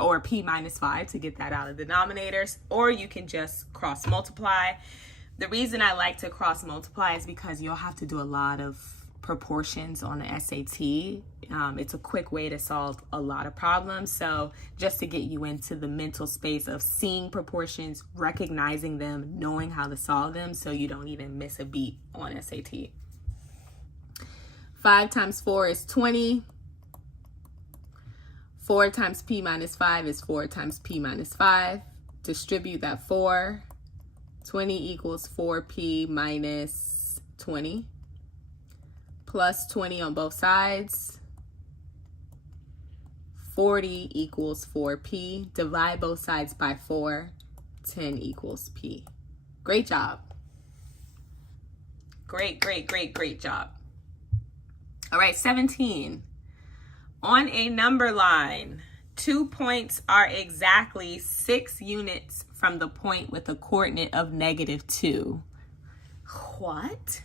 or p minus 5 to get that out of the denominators, or you can just cross multiply. The reason I like to cross multiply is because you'll have to do a lot of proportions on the SAT. It's a quick way to solve a lot of problems. So just to get you into the mental space of seeing proportions, recognizing them, knowing how to solve them so you don't even miss a beat on SAT. 5 times 4 is 20. 4 times p minus 5 is 4 times p minus 5. Distribute that 4. 20 equals 4p minus 20. Plus 20 on both sides. 40 equals 4p. Divide both sides by 4. 10 equals p. Great job. Great job. All right, 17. On a number line, 2 points are exactly 6 units from the point with a coordinate of -2. What?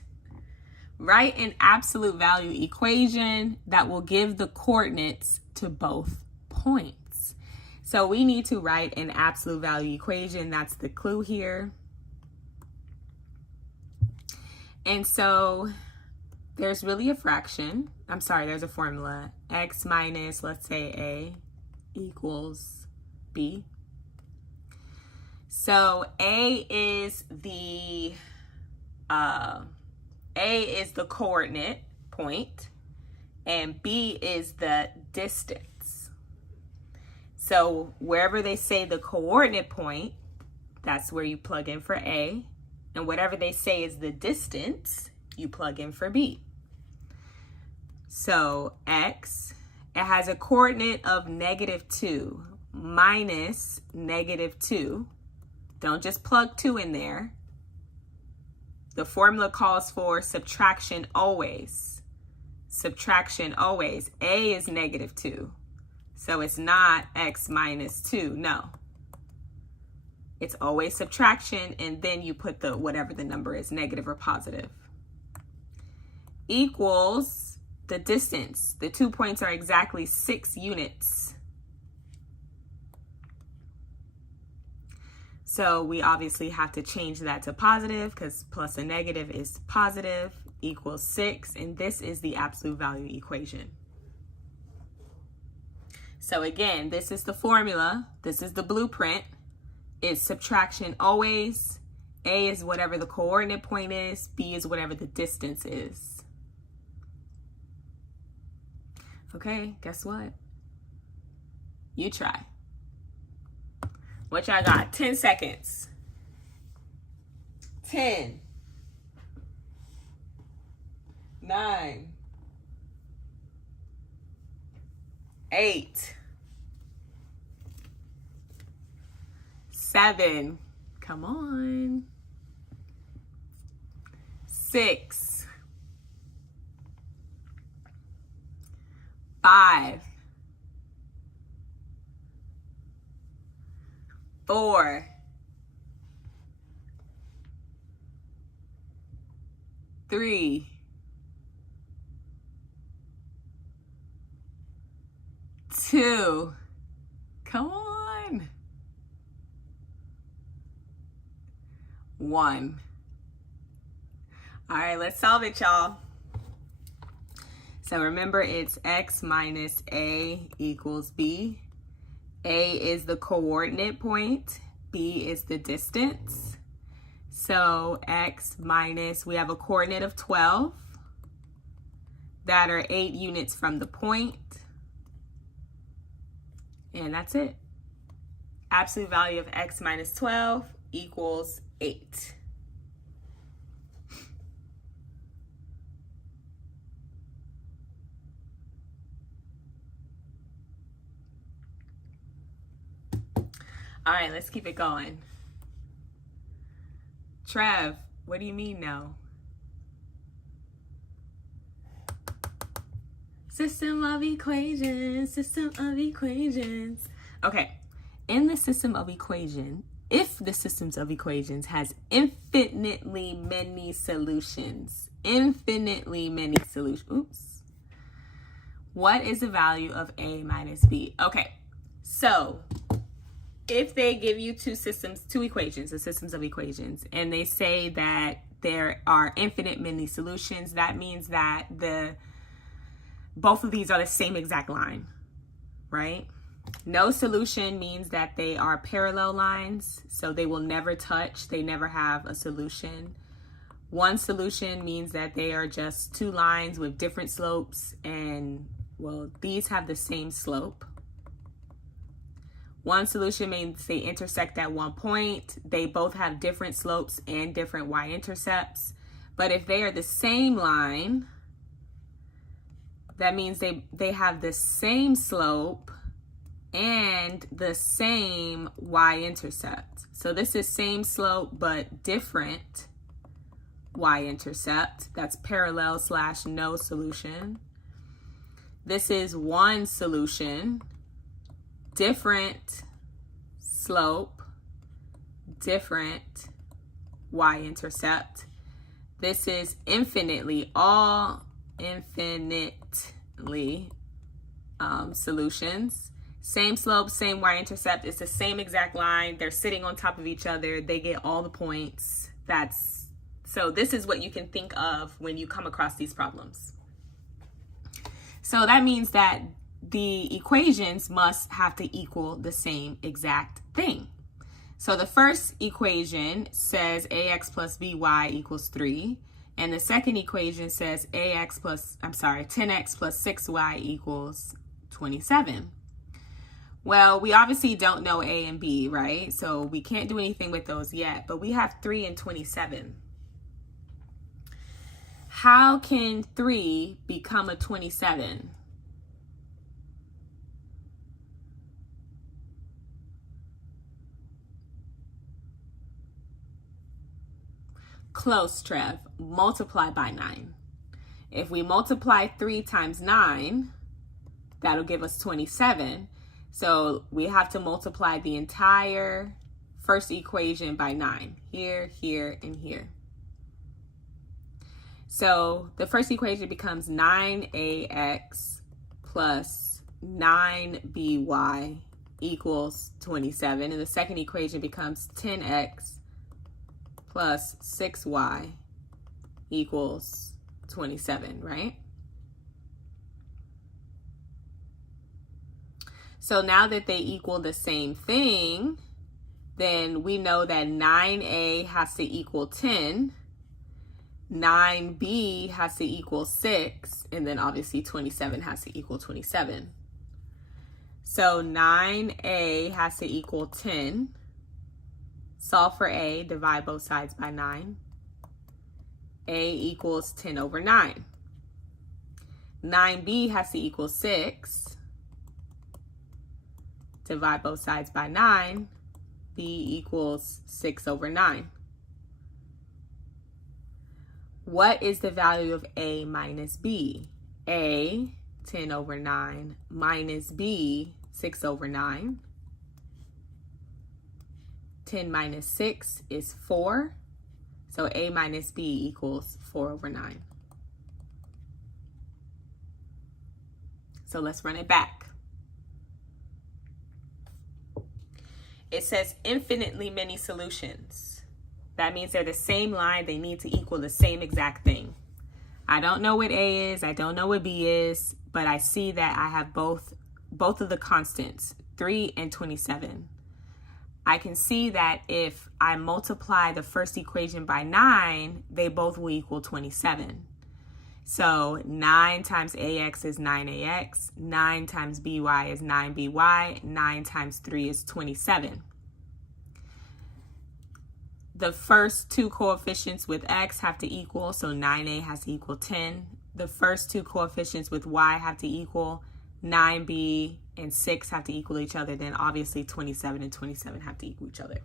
Write an absolute value equation that will give the coordinates to both points. So we need to write an absolute value equation. That's the clue here. And so there's really a fraction. I'm sorry, there's a formula. X minus, let's say A, equals B. So A is the coordinate point, and B is the distance. So wherever they say the coordinate point, that's where you plug in for A, and whatever they say is the distance, you plug in for B. So X, it has a coordinate of -2 minus -2. Don't just plug 2 in there. The formula calls for subtraction always. Subtraction always. A is -2. So it's not X minus 2. No. It's always subtraction, and then you put the whatever the number is, negative or positive. Equals the distance. The 2 points are exactly 6 units. So we obviously have to change that to positive because plus a negative is positive, equals 6. And this is the absolute value equation. So again, this is the formula. This is the blueprint. It's subtraction always. A is whatever the coordinate point is. B is whatever the distance is. Okay, guess what? You try. What y'all got? 10 seconds. 10. 9. 8. 7. Come on. 6. 5. 4. 3. 2. Come on. 1. All right, let's solve it, y'all. So remember, it's X minus A equals B. A is the coordinate point. B is the distance. So X minus, we have a coordinate of 12. That are 8 units from the point. And that's it. absolute value of x minus 12 equals 8. All right, let's keep it going. Trev, what do you mean no? System of equations, system of equations. Okay, in the system of equation, if the systems of equations has infinitely many solutions, what is the value of a minus b? Okay, so if they give you two equations, the systems of equations, and they say that there are infinite many solutions, that means that both of these are the same exact line, right? No solution means that they are parallel lines, so they will never touch, they never have a solution. One solution means that they are just two lines with different slopes, and well, these have the same slope. One solution means they intersect at one point. They both have different slopes and different y-intercepts. But if they are the same line, that means they have the same slope and the same y-intercept. So this is same slope but different y-intercept. That's parallel / no solution. This is one solution, different slope, different y-intercept. This is infinitely, all infinitely solutions. Same slope, same y-intercept. It's the same exact line. They're sitting on top of each other. They get all the points. So this is what you can think of when you come across these problems. So that means that the equations must have to equal the same exact thing. So the first equation says ax plus by equals 3. And the second equation says 10x plus 6y equals 27. Well, we obviously don't know a and b, right? So we can't do anything with those yet, but we have 3 and 27. How can 3 become a 27? Close, Trev. Multiply by 9. If we multiply 3 times 9, that'll give us 27. So we have to multiply the entire first equation by 9. Here, here, and here. So the first equation becomes 9ax plus 9by equals 27. And the second equation becomes 10x plus 6y equals 27, right? So now that they equal the same thing, then we know that 9a has to equal 10, 9b has to equal 6, and then obviously 27 has to equal 27. So 9a has to equal 10. Solve for a, divide both sides by 9. A equals 10 over 9. 9b has to equal 6. Divide both sides by 9. B equals 6 over 9. What is the value of a minus b? A, 10 over 9, minus b, 6 over 9. 10 minus 6 is 4. So a minus b equals 4 over 9. So let's run it back. It says infinitely many solutions. That means they're the same line. They need to equal the same exact thing. I don't know what a is. I don't know what b is. But I see that I have both of the constants, 3 and 27. I can see that if I multiply the first equation by 9, they both will equal 27. So 9 times ax is 9ax, 9 times by is 9by, 9 times 3 is 27. The first two coefficients with x have to equal, so 9a has to equal 10. The first two coefficients with y have to equal, 9b and 6 have to equal each other. Then obviously 27 and 27 have to equal each other.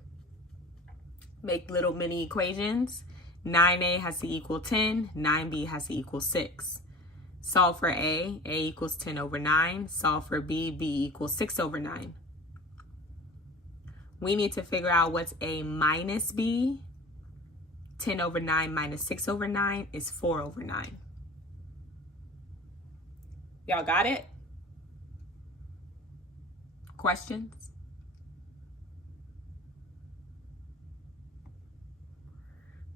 Make little mini equations. 9a has to equal 10, 9b has to equal 6. Solve for a equals 10 over 9. Solve for b equals 6 over 9. We need to figure out what's a minus b. 10 over 9 minus 6 over 9 is 4 over 9. Y'all got it? Questions?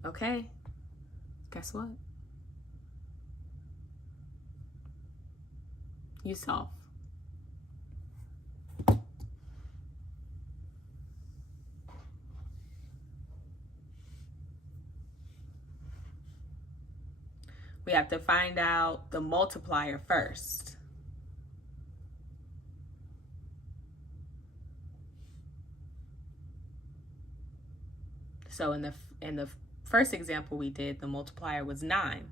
Okay. Guess what? You solve. We have to find out the multiplier first. So in the first example we did, the multiplier was 9.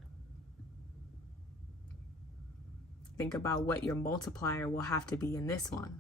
Think about what your multiplier will have to be in this one.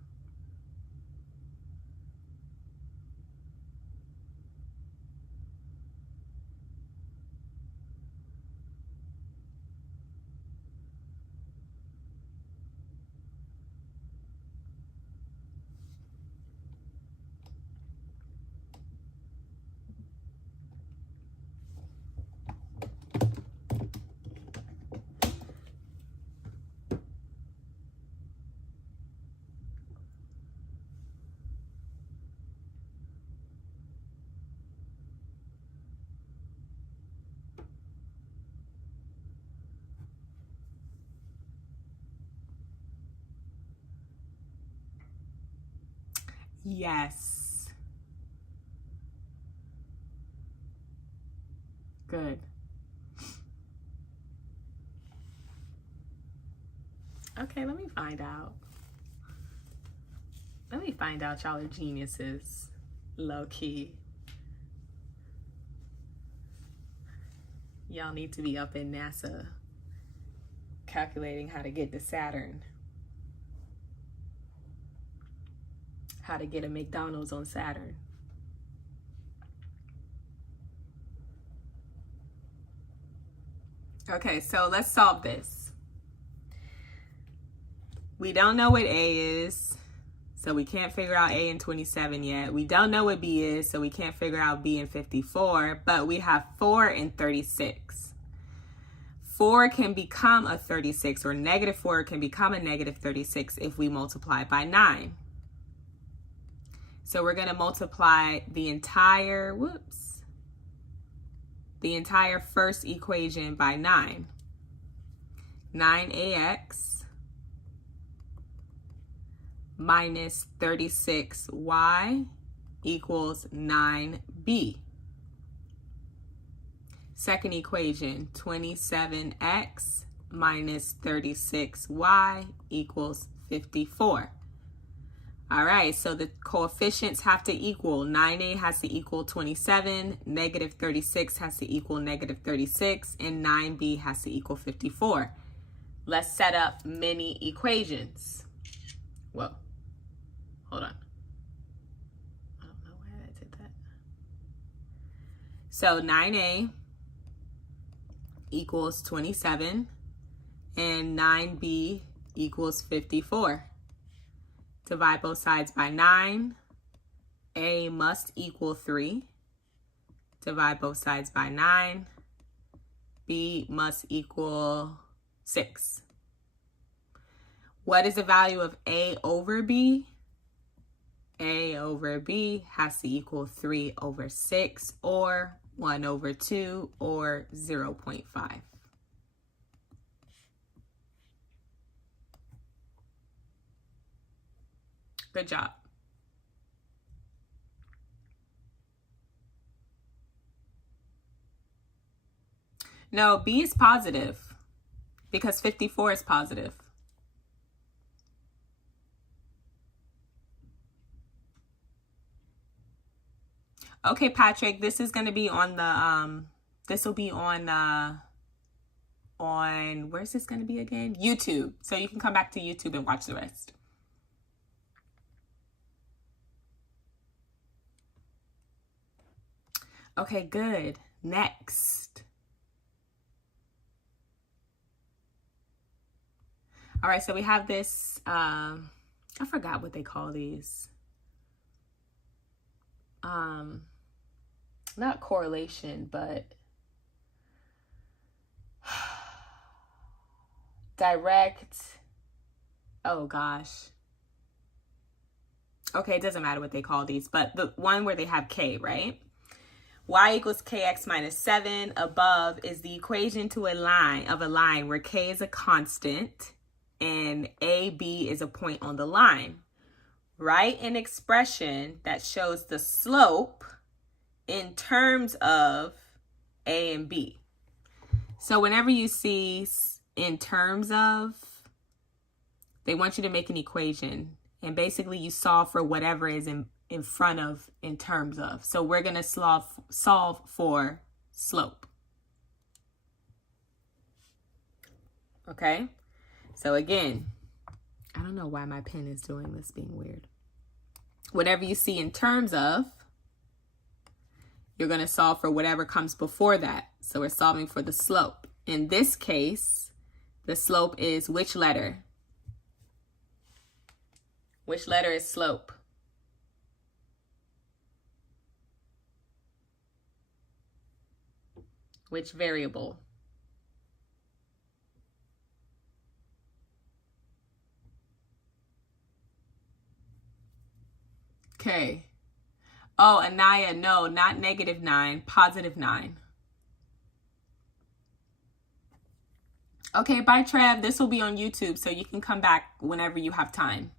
Yes. Good. Okay, let me find out. Let me find out y'all are geniuses. Low key. Y'all need to be up in NASA calculating how to get to Saturn. How to get a McDonald's on Saturn. Okay, so let's solve this. We don't know what A is, so we can't figure out A in 27 yet. We don't know what B is, so we can't figure out B in 54, but we have 4 in 36. 4 can become a 36, or negative 4 can become a negative 36 if we multiply by 9. So we're going to multiply the entire first equation by 9. 9ax minus 36y equals 9b. Second equation, 27x minus 36y equals 54. All right, so the coefficients have to equal. 9a has to equal 27, negative 36 has to equal negative 36, and 9b has to equal 54. Let's set up mini equations. Whoa, hold on. I don't know why I did that. So 9a equals 27, and 9b equals 54. Divide both sides by 9. A must equal 3. Divide both sides by 9. B must equal 6. What is the value of A over B? A over B has to equal 3 over 6, or 1 over 2, or 0.5. Good job. No, B is positive. because 54 is positive. Okay, Patrick, this is going to be on the, this will be on, where's this going to be again? YouTube. So you can come back to YouTube and watch the rest. Okay, good. Next. All right, so we have this, I forgot what they call these. Not correlation, but direct, oh gosh. Okay, it doesn't matter what they call these, but the one where they have k, right? Y equals kx minus 7 above is the equation to a line where k is a constant and AB is a point on the line. Write an expression that shows the slope in terms of A and B. So whenever you see in terms of, they want you to make an equation. And basically you solve for whatever is in front of in terms of. So we're going to solve for slope. Okay? So again, I don't know why my pen is doing this, being weird. Whatever you see in terms of, you're going to solve for whatever comes before that. So we're solving for the slope. In this case, the slope is which letter? Which letter is slope? Which variable? Okay. Oh, Anaya, no, not -9, +9. Okay, bye, Trav. This will be on YouTube, so you can come back whenever you have time.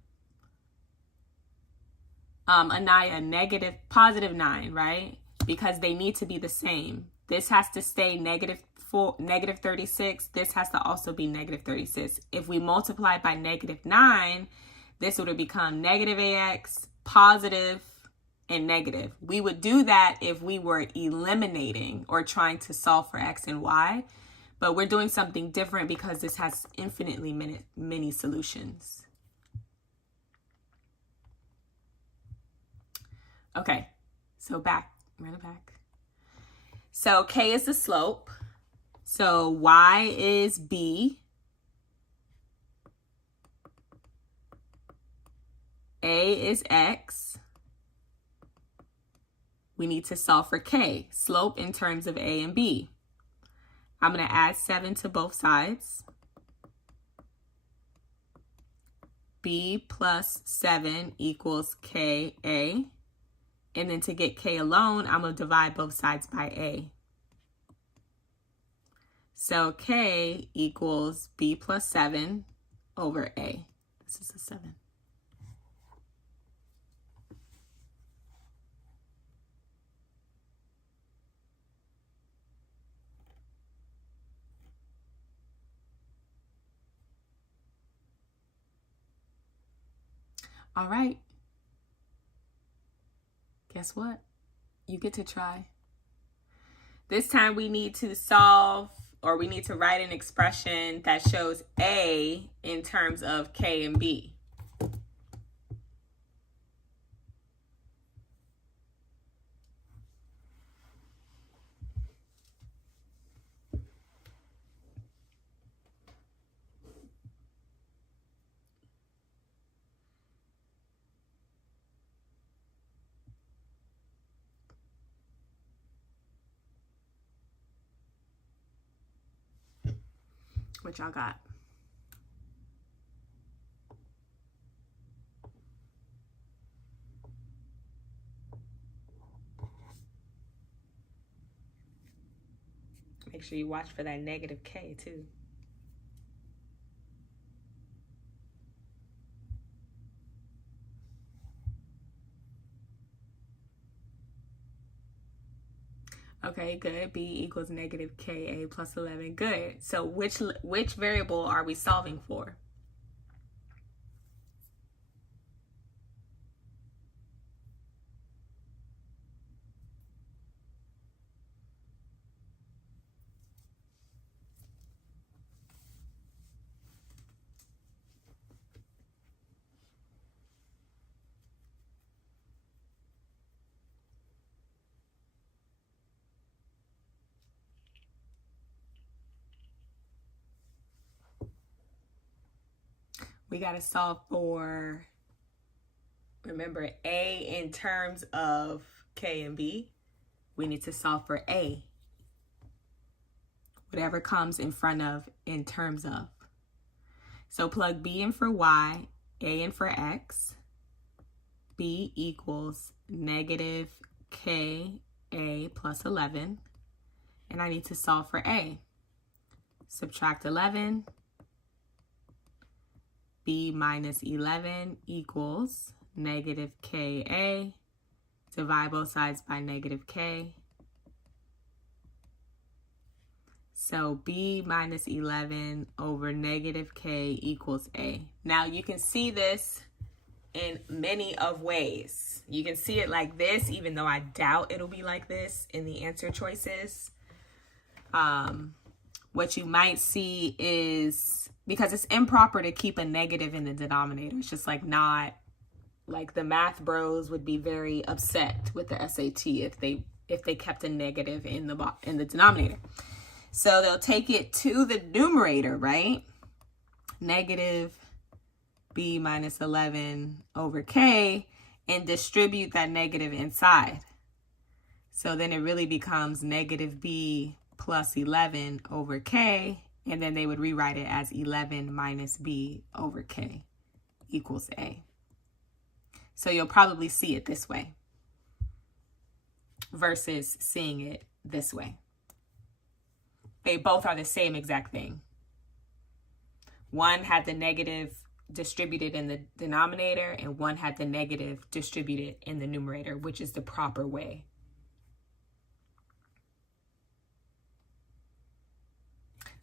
Anaya, +9, right? Because they need to be the same. This has to stay -36. This has to also be -36. If we multiply by -9, this would have become -ax, positive, and negative. We would do that if we were eliminating or trying to solve for x and y, but we're doing something different because this has infinitely many solutions. Okay, so run it back. So k is the slope. So y is b. A is x. We need to solve for k, slope in terms of a and b. I'm going to add 7 to both sides. B plus 7 equals ka. And then to get k alone, I'm going to divide both sides by a. So k equals b plus 7 over a. This is a 7. All right. Guess what? You get to try. This time we need to solve, or we need to write an expression that shows A in terms of K and B. What y'all got? Make sure you watch for that negative K too. Okay, good. B equals negative KA plus 11. Good. So which variable are we solving for? We got to solve for, remember, A in terms of K and B. We need to solve for A. Whatever comes in front of in terms of. So plug B in for Y, A in for X. B equals negative KA plus 11. And I need to solve for A. Subtract 11. B minus 11 equals negative KA. Divide both sides by negative K. So B minus 11 over negative K equals A. Now you can see this in many of ways. You can see it like this, even though I doubt it'll be like this in the answer choices. What you might see is, because it's improper to keep a negative in the denominator. It's just like not, like the math bros would be very upset with the SAT if they kept a negative in the denominator. So they'll take it to the numerator, right? Negative B minus 11 over K, and distribute that negative inside. So then it really becomes negative B plus 11 over K, and then they would rewrite it as 11 minus B over K equals A. So you'll probably see it this way versus seeing it this way. They both are the same exact thing. One had the negative distributed in the denominator, and one had the negative distributed in the numerator, which is the proper way.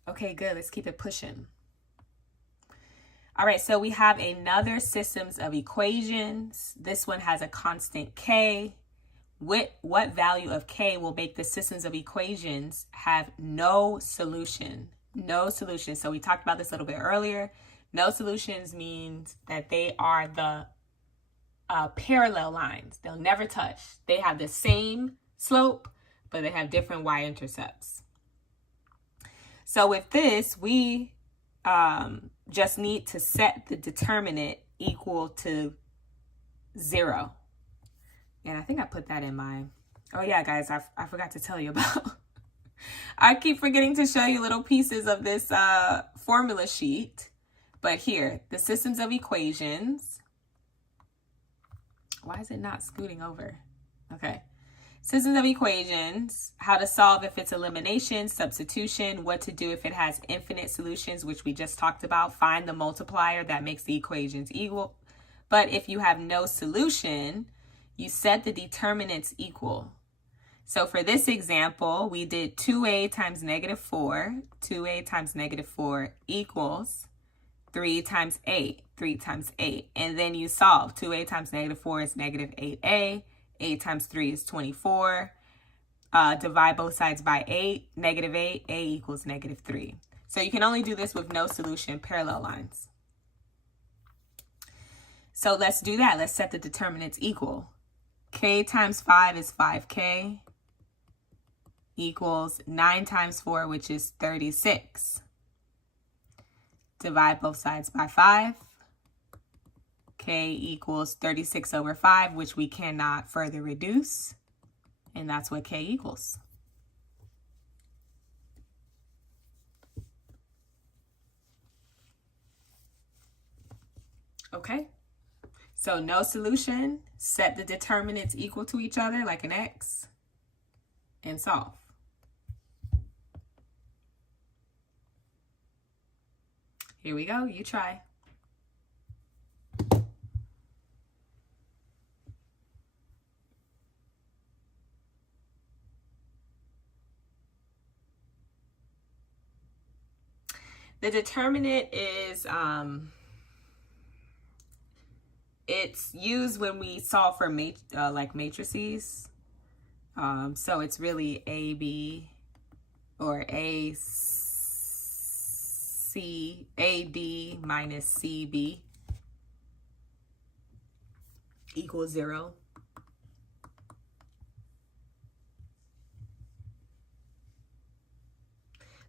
Okay, good. Let's keep it pushing. All right, so we have another systems of equations. This one has a constant K. What value of K will make the systems of equations have no solution? No solution. So we talked about this a little bit earlier. No solutions means that they are the parallel lines. They'll never touch. They have the same slope, but they have different y-intercepts. So with this, we just need to set the determinant equal to 0. And I think I put that in my, oh yeah, guys, I forgot to tell you about, I keep forgetting to show you little pieces of this formula sheet. But here, the systems of equations. Why is it not scooting over? Okay. Systems of equations, how to solve if it's elimination, substitution, what to do if it has infinite solutions, which we just talked about. Find the multiplier that makes the equations equal. But if you have no solution, you set the determinants equal. So for this example, we did 2a times negative 4. 2a times negative 4 equals 3 times 8. 3 times 8. And then you solve. 2a times negative 4 is negative 8a. 8 times 3 is 24. Divide both sides by 8. Negative 8. A equals negative 3. So you can only do this with no solution, parallel lines. So let's do that. Let's set the determinants equal. K times 5 is 5k equals 9 times 4, which is 36. Divide both sides by 5. K equals 36 over 5, which we cannot further reduce. And that's what K equals. Okay. So no solution, set the determinants equal to each other like an X, and solve. Here we go, you try. The determinant is, it's used when we solve for like matrices. So it's really AB or AD minus CB equals 0.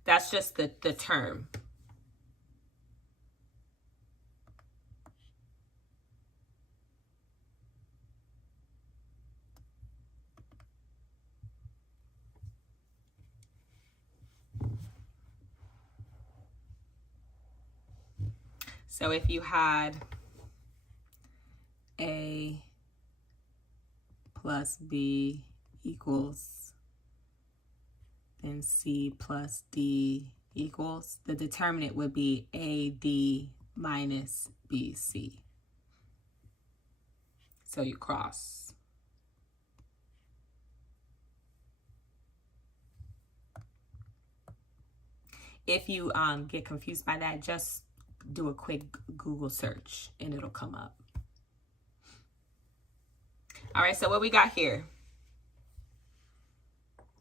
That's just the term. So if you had A plus B equals, then C plus D equals, the determinant would be AD minus BC. So you cross. If you get confused by that, just do a quick Google search and it'll come up. All right, so what we got here?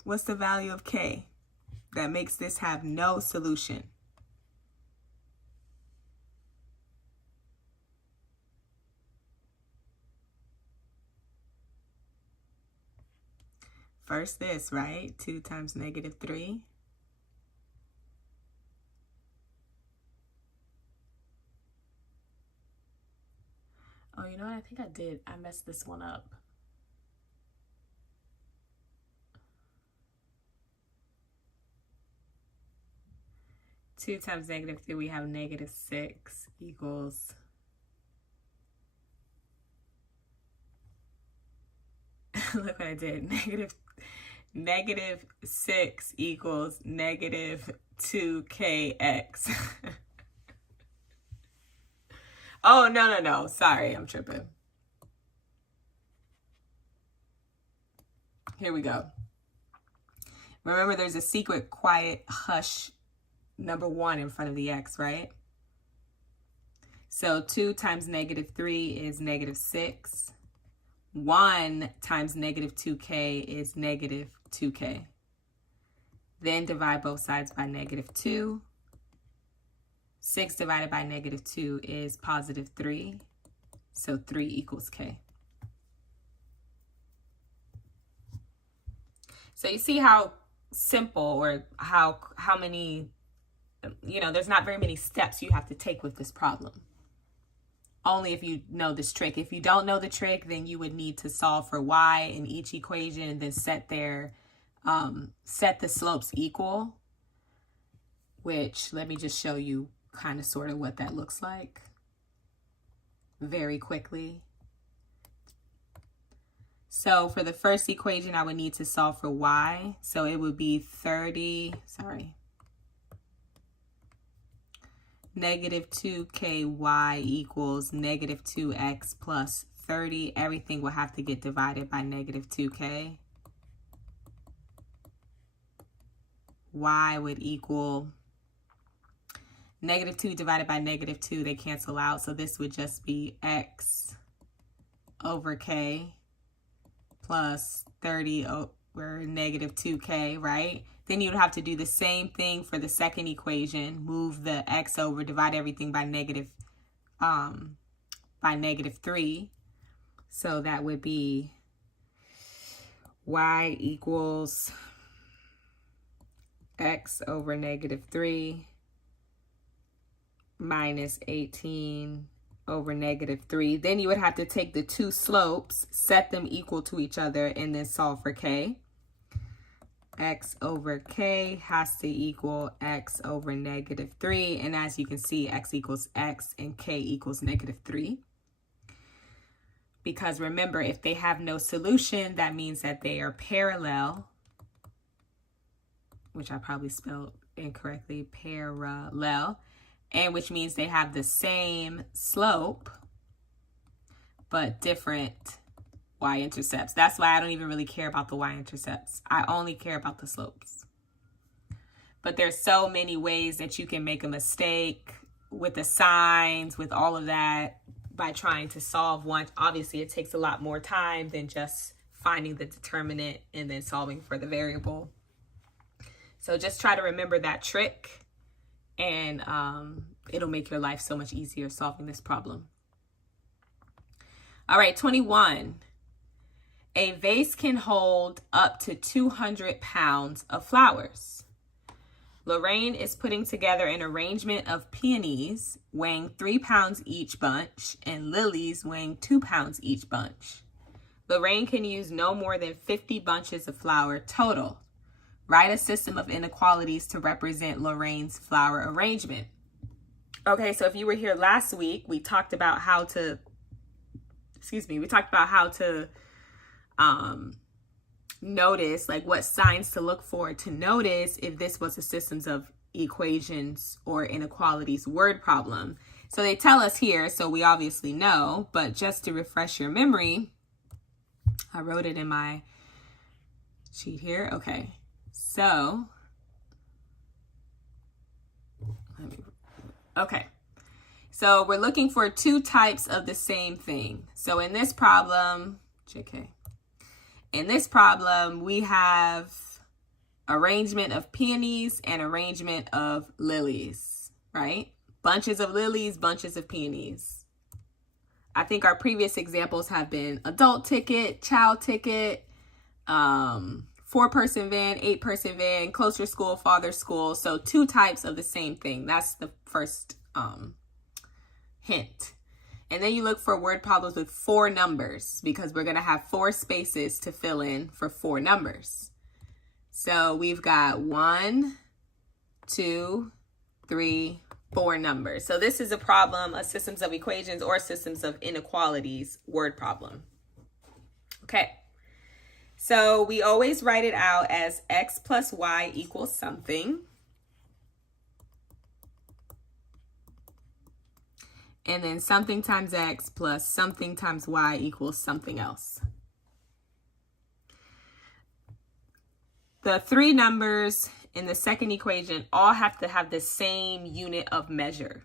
What's the value of K that makes this have no solution? First this, right? 2 times negative 3. Oh, you know what? I think I did. I messed this one up. Two times negative 3, we have negative 6 equals. Look what I did. Negative 6 equals negative 2kx. Oh, no. Sorry, I'm tripping. Here we go. Remember, there's a secret, quiet, hush, number 1 in front of the x, right? So 2 times negative 3 is negative 6. 1 times negative 2k is negative 2k. Then divide both sides by negative 2. 6 divided by negative 2 is positive 3. So 3 equals k. So you see how simple, or how many, there's not very many steps you have to take with this problem. Only if you know this trick. If you don't know the trick, then you would need to solve for y in each equation and then set the slopes equal, which, let me just show you kind of sort of what that looks like very quickly. So for the first equation, I would need to solve for y. So it would be negative 2ky equals negative 2x plus 30. Everything will have to get divided by negative 2k. Y would equal negative 2 divided by negative 2. They cancel out. So this would just be x over k plus 30 over negative 2k, right? Then you'd have to do the same thing for the second equation. Move the x over, divide everything by negative 3. So that would be y equals x over negative 3 minus 18 over negative 3. Then you would have to take the two slopes, set them equal to each other, and then solve for k. X over k has to equal x over negative 3. And as you can see, x equals x and k equals negative 3. Because remember, if they have no solution, that means that they are parallel, which I probably spelled incorrectly, parallel, and which means they have the same slope, but different y-intercepts. That's why I don't even really care about the y-intercepts. I only care about the slopes. but there's so many ways that you can make a mistake with the signs, with all of that, by trying to solve one. Obviously, it takes a lot more time than just finding the determinant and then solving for the variable. So just try to remember that trick, and it'll make your life so much easier solving this problem. All right, 21. A vase can hold up to 200 pounds of flowers. Lorraine is putting together an arrangement of peonies weighing 3 pounds each bunch and lilies weighing 2 pounds each bunch. Lorraine can use no more than 50 bunches of flower total. Write a system of inequalities to represent Lorraine's flower arrangement. Okay, so if you were here last week, we talked about how to, notice, like what signs to look for to notice if this was a systems of equations or inequalities word problem. So they tell us here, so we obviously know, but just to refresh your memory, I wrote it in my sheet here. Okay, so so we're looking for two types of the same thing. So in this problem, we have arrangement of peonies and arrangement of lilies, right? Bunches of lilies, bunches of peonies. I think our previous examples have been adult ticket, child ticket, 4-person van, 8-person van, closer school, farther school. So two types of the same thing. That's the first hint. And then you look for word problems with 4 numbers, because we're going to have 4 spaces to fill in for 4 numbers. So we've got 1, 2, 3, 4 numbers. So this is a problem, a systems of equations or systems of inequalities word problem. Okay. So we always write it out as x plus y equals something. And then something times x plus something times y equals something else. The 3 numbers in the second equation all have to have the same unit of measure.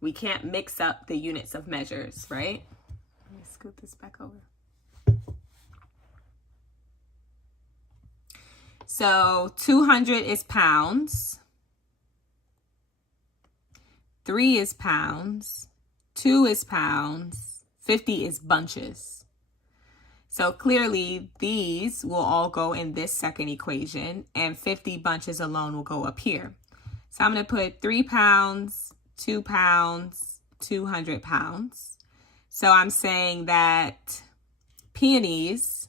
We can't mix up the units of measures, right? Let me scoot this back over. So 200 is pounds. 3 is pounds. 2 is pounds, 50 is bunches. So clearly these will all go in this second equation, and 50 bunches alone will go up here. So I'm going to put 3 pounds, 2 pounds, 200 pounds. So I'm saying that peonies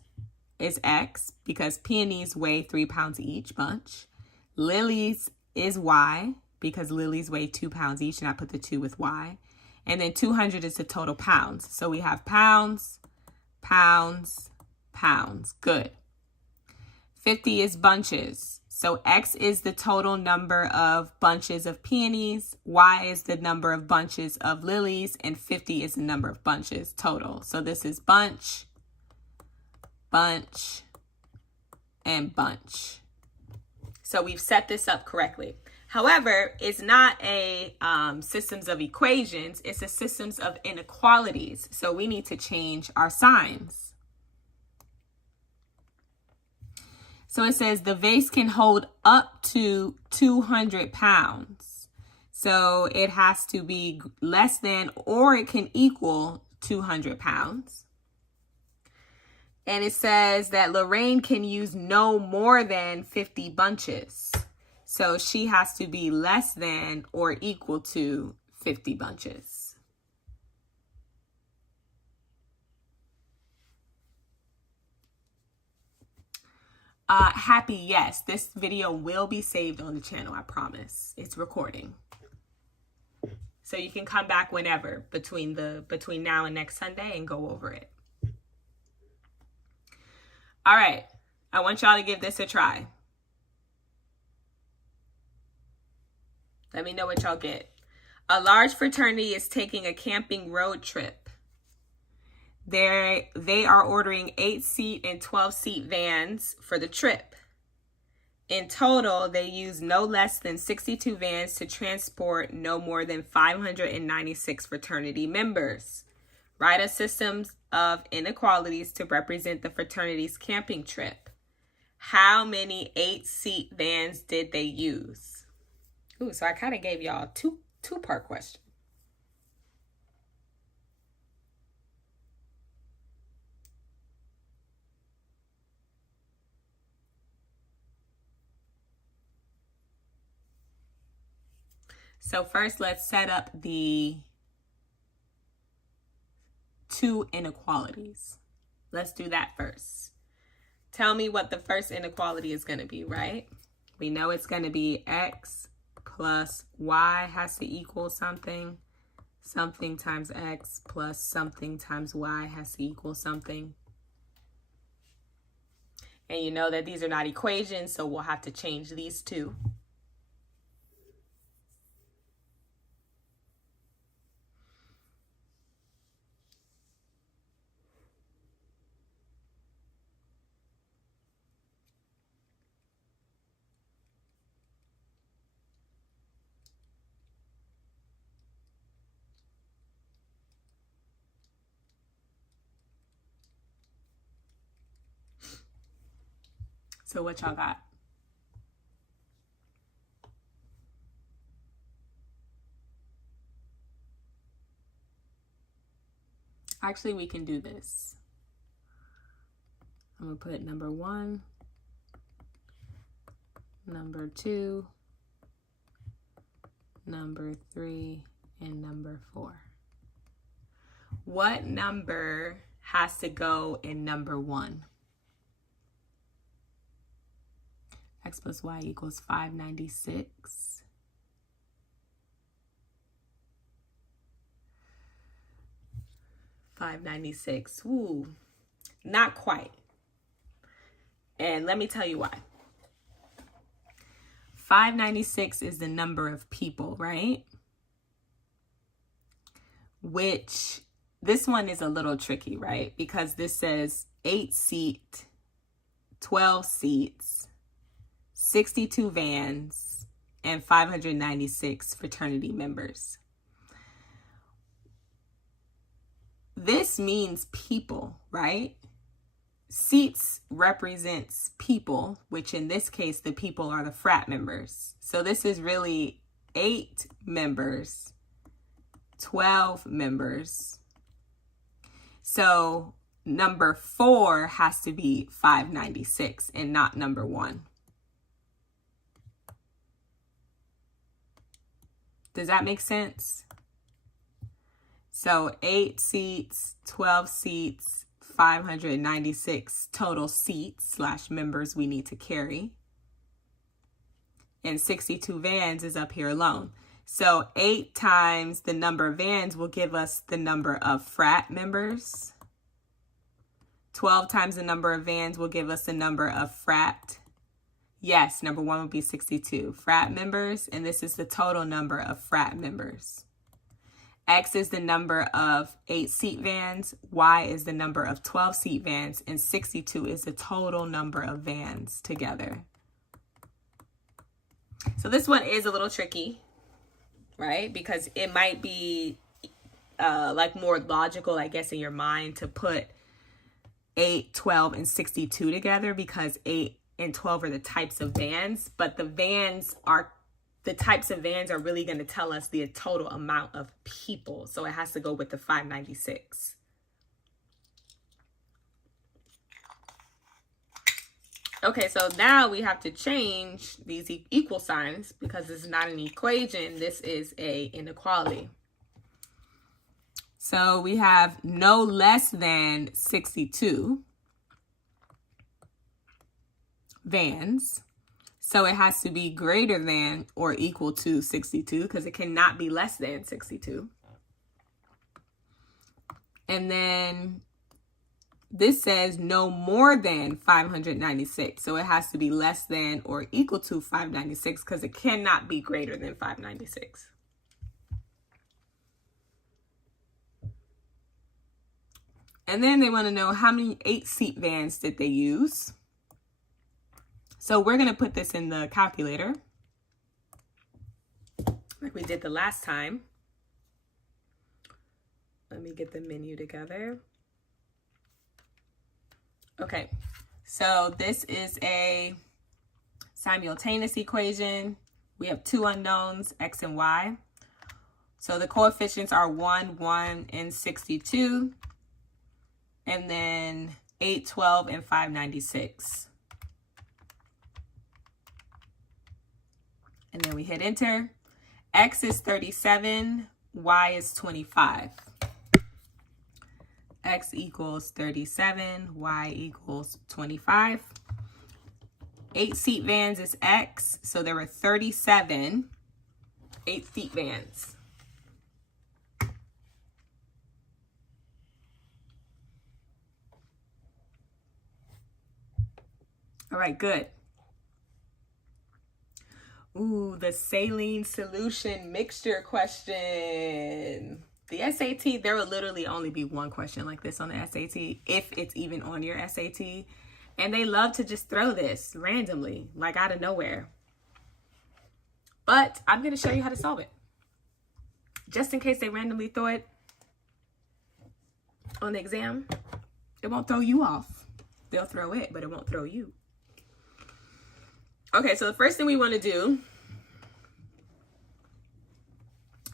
is x, because peonies weigh 3 pounds each bunch. Lilies is y, because lilies weigh 2 pounds each, and I put the 2 with y. And then 200 is the total pounds. So we have pounds, pounds, pounds. Good. 50 is bunches. So x is the total number of bunches of peonies, y is the number of bunches of lilies, and 50 is the number of bunches total. So this is bunch, bunch, and bunch. So we've set this up correctly. However, it's not a systems of equations, it's a systems of inequalities. So we need to change our signs. So it says the vase can hold up to 200 pounds. So it has to be less than, or it can equal 200 pounds. And it says that Lorraine can use no more than 50 bunches. So she has to be less than or equal to 50 bunches. Happy, yes. This video will be saved on the channel, I promise. It's recording. So you can come back whenever between now and next Sunday and go over it. All right. I want y'all to give this a try. Let me know what y'all get. A large fraternity is taking a camping road trip. They are ordering 8-seat and 12-seat vans for the trip. In total, they used no less than 62 vans to transport no more than 596 fraternity members. Write a system of inequalities to represent the fraternity's camping trip. How many 8-seat vans did they use? Ooh, so I kind of gave y'all two-part question. So first, let's set up the two inequalities. Let's do that first. Tell me what the first inequality is going to be, right? We know it's going to be x plus y has to equal something. Something times x plus something times y has to equal something. And you know that these are not equations, so we'll have to change these two. So what y'all got? Actually, we can do this. I'm going to put number 1, number 2, number 3, and number 4. What number has to go in number 1? X plus y equals 596. Ooh, not quite. And let me tell you why. 596 is the number of people, right? Which, this one is a little tricky, right? Because this says 8-seat, 12 seats, 62 vans, and 596 fraternity members. This means people, right? Seats represents people, which in this case, the people are the frat members. So this is really 8 members, 12 members. So number 4 has to be 596 and not number 1. Does that make sense? So 8 seats, 12 seats, 596 total seats / members we need to carry. And 62 vans is up here alone. So 8 times the number of vans will give us the number of frat members. 12 times the number of vans will give us the number of frat. Yes, number 1 would be 62 frat members. And this is the total number of frat members. X is the number of 8-seat vans, Y is the number of 12-seat vans, and 62 is the total number of vans together. So this one is a little tricky, right? Because it might be like more logical, I guess, in your mind to put 8, 12, and 62 together because 8 and 12 are the types of vans, but the types of vans are really going to tell us the total amount of people. So it has to go with the 596. Okay, so now we have to change these equal signs because this is not an equation. This is an inequality. So we have no less than 62 vans. So it has to be greater than or equal to 62 because it cannot be less than 62. And then this says no more than 596. So it has to be less than or equal to 596 because it cannot be greater than 596. And then they want to know how many 8-seat vans did they use. So we're going to put this in the calculator like we did the last time. Let me get the menu together. Okay, so this is a simultaneous equation. We have two unknowns, x and y. So the coefficients are 1, 1, and 62. And then 8, 12, and 596. And then we hit enter. X is 37, Y is 25. X equals 37, Y equals 25. 8 seat vans is X, so there were 37 8-seat vans. All right, good. Ooh, the saline solution mixture question. The SAT, there will literally only be one question like this on the SAT, if it's even on your SAT. And they love to just throw this randomly, like out of nowhere. But I'm going to show you how to solve it. Just in case they randomly throw it on the exam, it won't throw you off. They'll throw it, but it won't throw you. Okay, so the first thing we want to do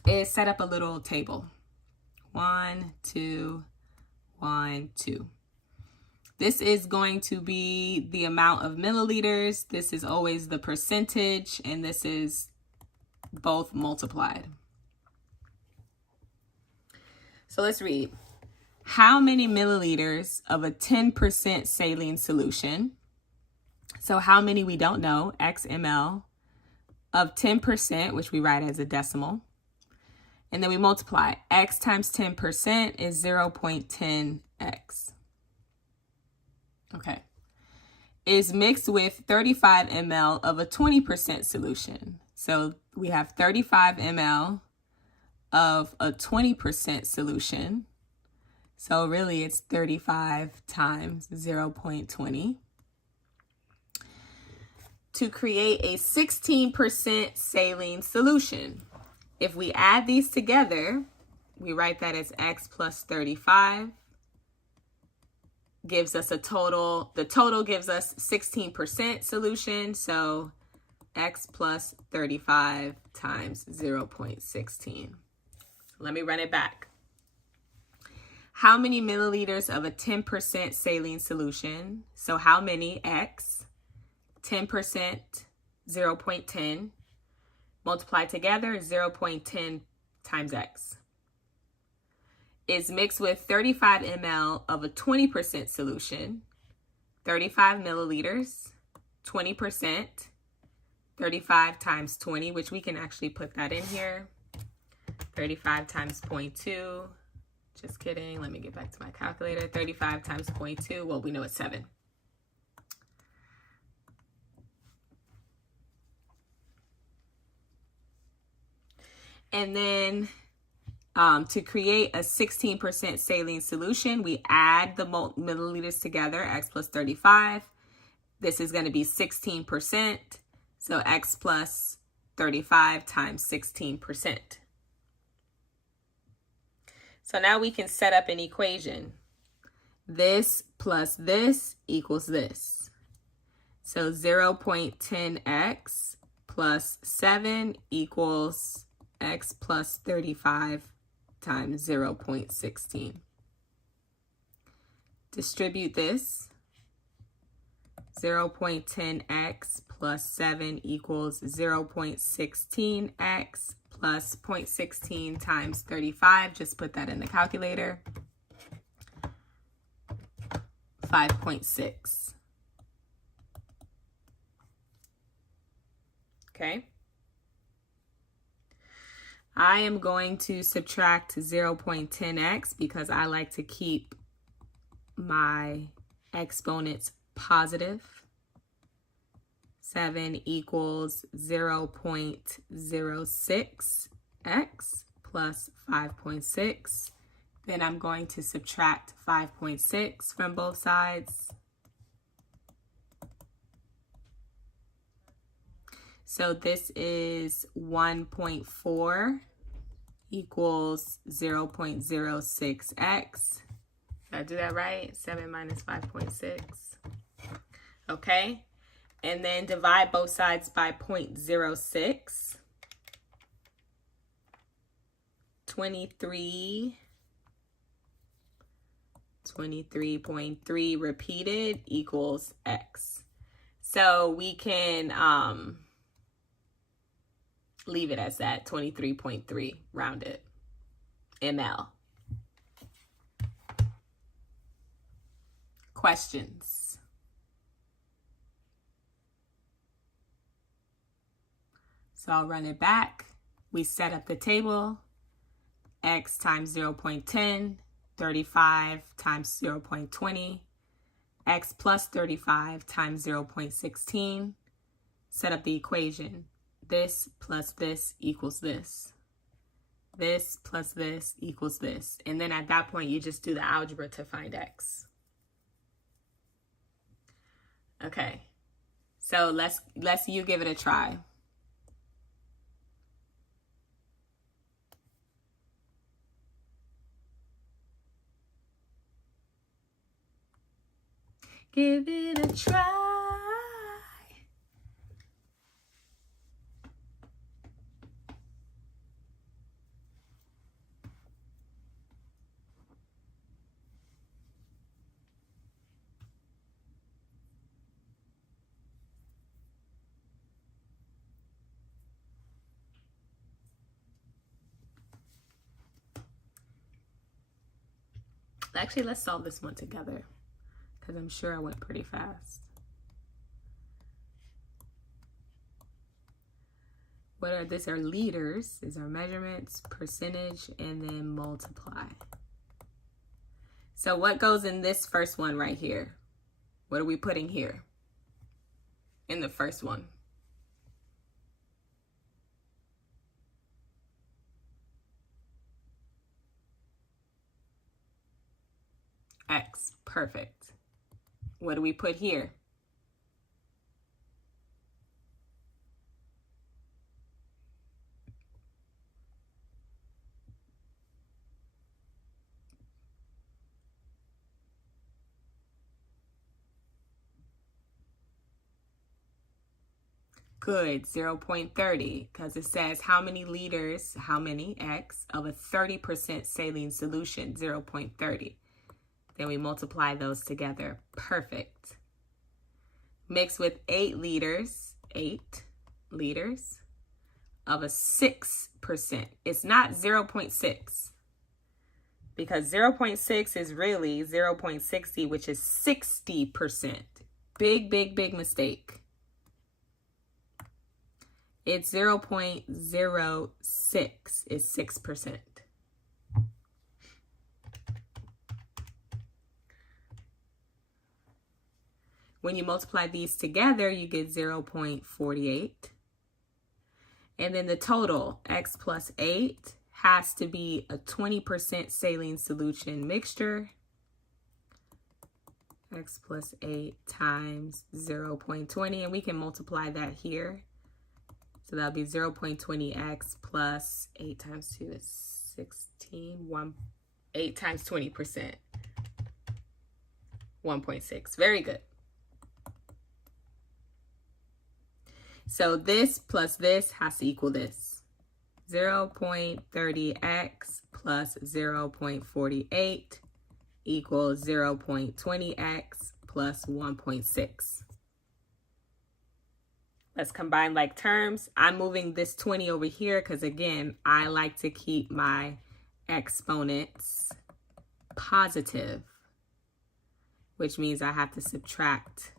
is set up a little table. 1, 2, 1, 2. This is going to be the amount of milliliters. This is always the percentage, and this is both multiplied. So let's read. How many milliliters of a 10% saline solution? So how many we don't know, x ml, of 10%, which we write as a decimal. And then we multiply. X times 10% is 0.10x. Okay. Is mixed with 35 ml of a 20% solution. So we have 35 ml of a 20% solution. So really it's 35 times 0.20. To create a 16% saline solution. If we add these together, we write that as x plus 35 gives us a total. The total gives us 16% solution. So x plus 35 times 0.16. Let me run it back. How many milliliters of a 10% saline solution? So how many x? 10%, 0.10. Multiplied together, 0.10 times x. Is mixed with 35 ml of a 20% solution. 35 milliliters, 20%, 35 times 20, which we can actually put that in here. 35 times 0.2. Just kidding. Let me get back to my calculator. 35 times 0.2. Well, we know it's 7. And then to create a 16% saline solution, we add the milliliters together, x plus 35. This is going to be 16%. So x plus 35 times 16%. So now we can set up an equation. This plus this equals this. So 0.10x plus 7 equals x plus 35 times 0.16. Distribute this. 0.10x plus 7 equals 0.16x plus 0.16 times 35. Just put that in the calculator. 5.6. Okay. I am going to subtract 0.10x because I like to keep my exponents positive. 7 equals 0.06x plus 5.6. Then I'm going to subtract 5.6 from both sides. So this is 1.4 equals 0.06x. Did I do that right? 7 minus 5.6. Okay. And then divide both sides by 0.06. 23.3 repeated equals x. So we can leave it as that, 23.3 rounded ml. Questions? So I'll run it back. We set up the table. X times 0.10, 35 times 0.20, x plus 35 times 0.16. Set up the equation. This plus this equals this. This plus this equals this. And then at that point, you just do the algebra to find x. Okay, so let's you give it a try. Give it a try. Actually, let's solve this one together, because I'm sure I went pretty fast. These are liters, these are measurements, percentage, and then multiply. So what goes in this first one right here? What are we putting here in the first one? X, perfect. What do we put here? Good, 0.30, because it says how many liters, how many x of a 30% saline solution, 0.30. Then we multiply those together. Perfect. Mix with 8 liters of a 6%. It's not 0.6, because 0.6 is really 0.60, which is 60%. Big mistake. It's 0.06 is 6%. When you multiply these together, you get 0.48. And then the total, x plus 8, has to be a 20% saline solution mixture. X plus 8 times 0.20, and we can multiply that here. So that'll be 0.20x plus 8 times 2 is 16. 8 times 20%. 1.6. Very good. So this plus this has to equal this. 0.30x plus 0.48 equals 0.20x plus 1.6. Let's combine like terms. I'm moving this 20 over here because, again, I like to keep my exponents positive, which means I have to subtract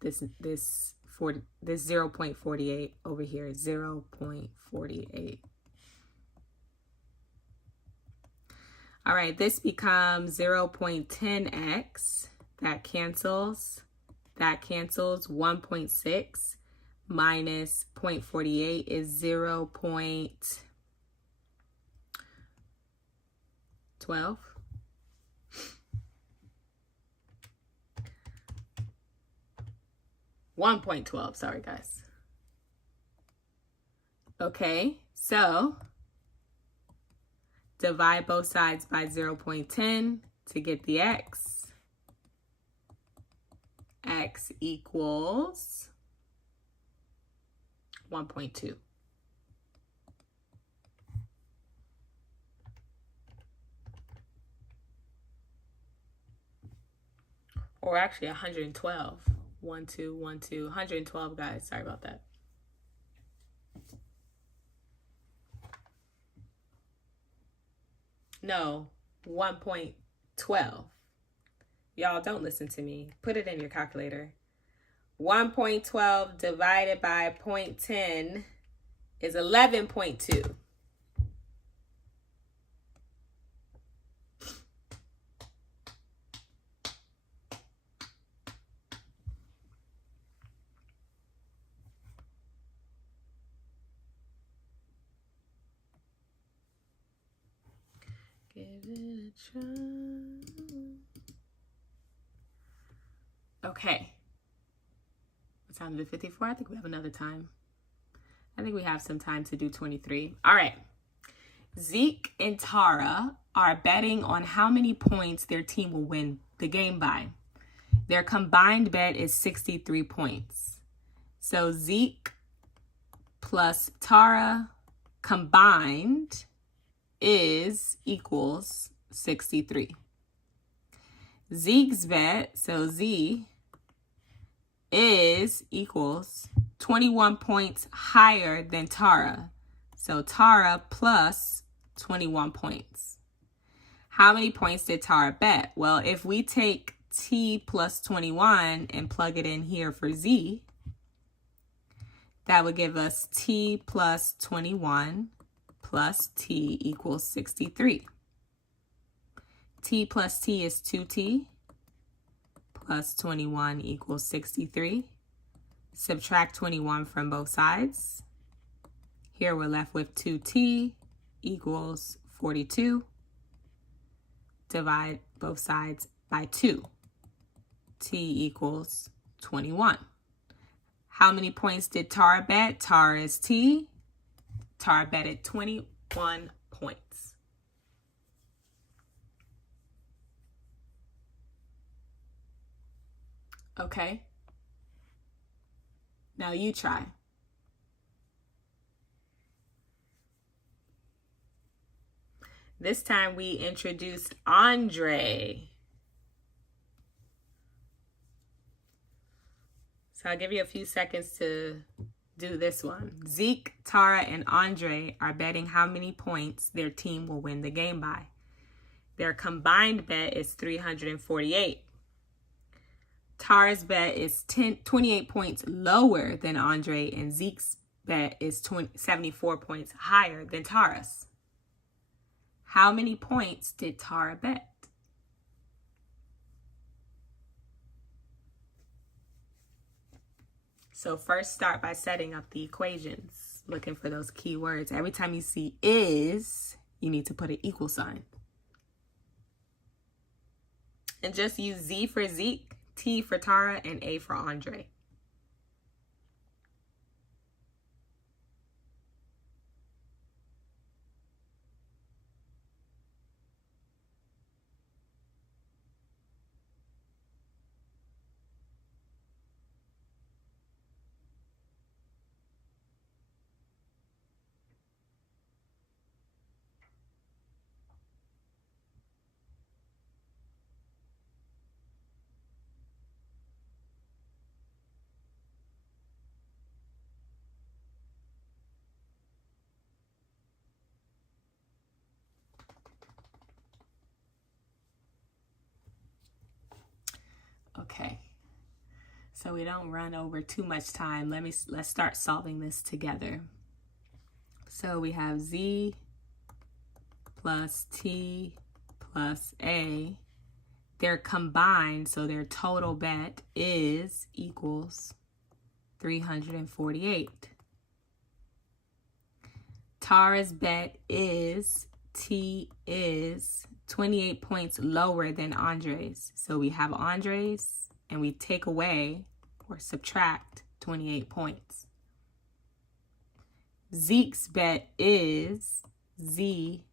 this 0.48 over here, 0.48. All right, this becomes 0.10x. That cancels. 1.6 minus 0.48 is 0.12. 1.12, sorry guys. Okay, so divide both sides by 0.10 to get the x. X equals 1.2. Or actually 112. 1, 2, 1, 2, 112, guys. Sorry about that. No, 1.12. Y'all don't listen to me. Put it in your calculator. 1.12 divided by 0.10 is 11.2. Give it a try. Okay. What time is it? 54? I think we have another time. I think we have some time to do 23. All right. Zeke and Tara are betting on how many points their team will win the game by. Their combined bet is 63 points. So Zeke plus Tara combined equals 63. Zeke's bet, so Z equals 21 points higher than Tara. So Tara plus 21 points. How many points did Tara bet? Well, if we take T plus 21 and plug it in here for Z, that would give us T plus 21 plus T equals 63. T plus T is 2T plus 21 equals 63. Subtract 21 from both sides. Here we're left with 2T equals 42. Divide both sides by 2. T equals 21. How many points did Tara bet? Tara is T. Tara betted 21 points. Okay. Now you try. This time we introduced Andre. So I'll give you a few seconds to do this one. Zeke, Tara, and Andre are betting how many points their team will win the game by. Their combined bet is 348. Tara's bet is 28 points lower than Andre, and Zeke's bet is 74 points higher than Tara's. How many points did Tara bet? So first start by setting up the equations, looking for those key words. Every time you see is, you need to put an equal sign. And just use Z for Zeke, T for Tara, and A for Andre. Okay, so we don't run over too much time. Let's start solving this together. So we have Z plus T plus A. They're combined, so their total bet equals 348. Tara's bet is T is 28 points lower than Andre's. So we have Andre's and we take away or subtract 28 points. Zeke's bet is Z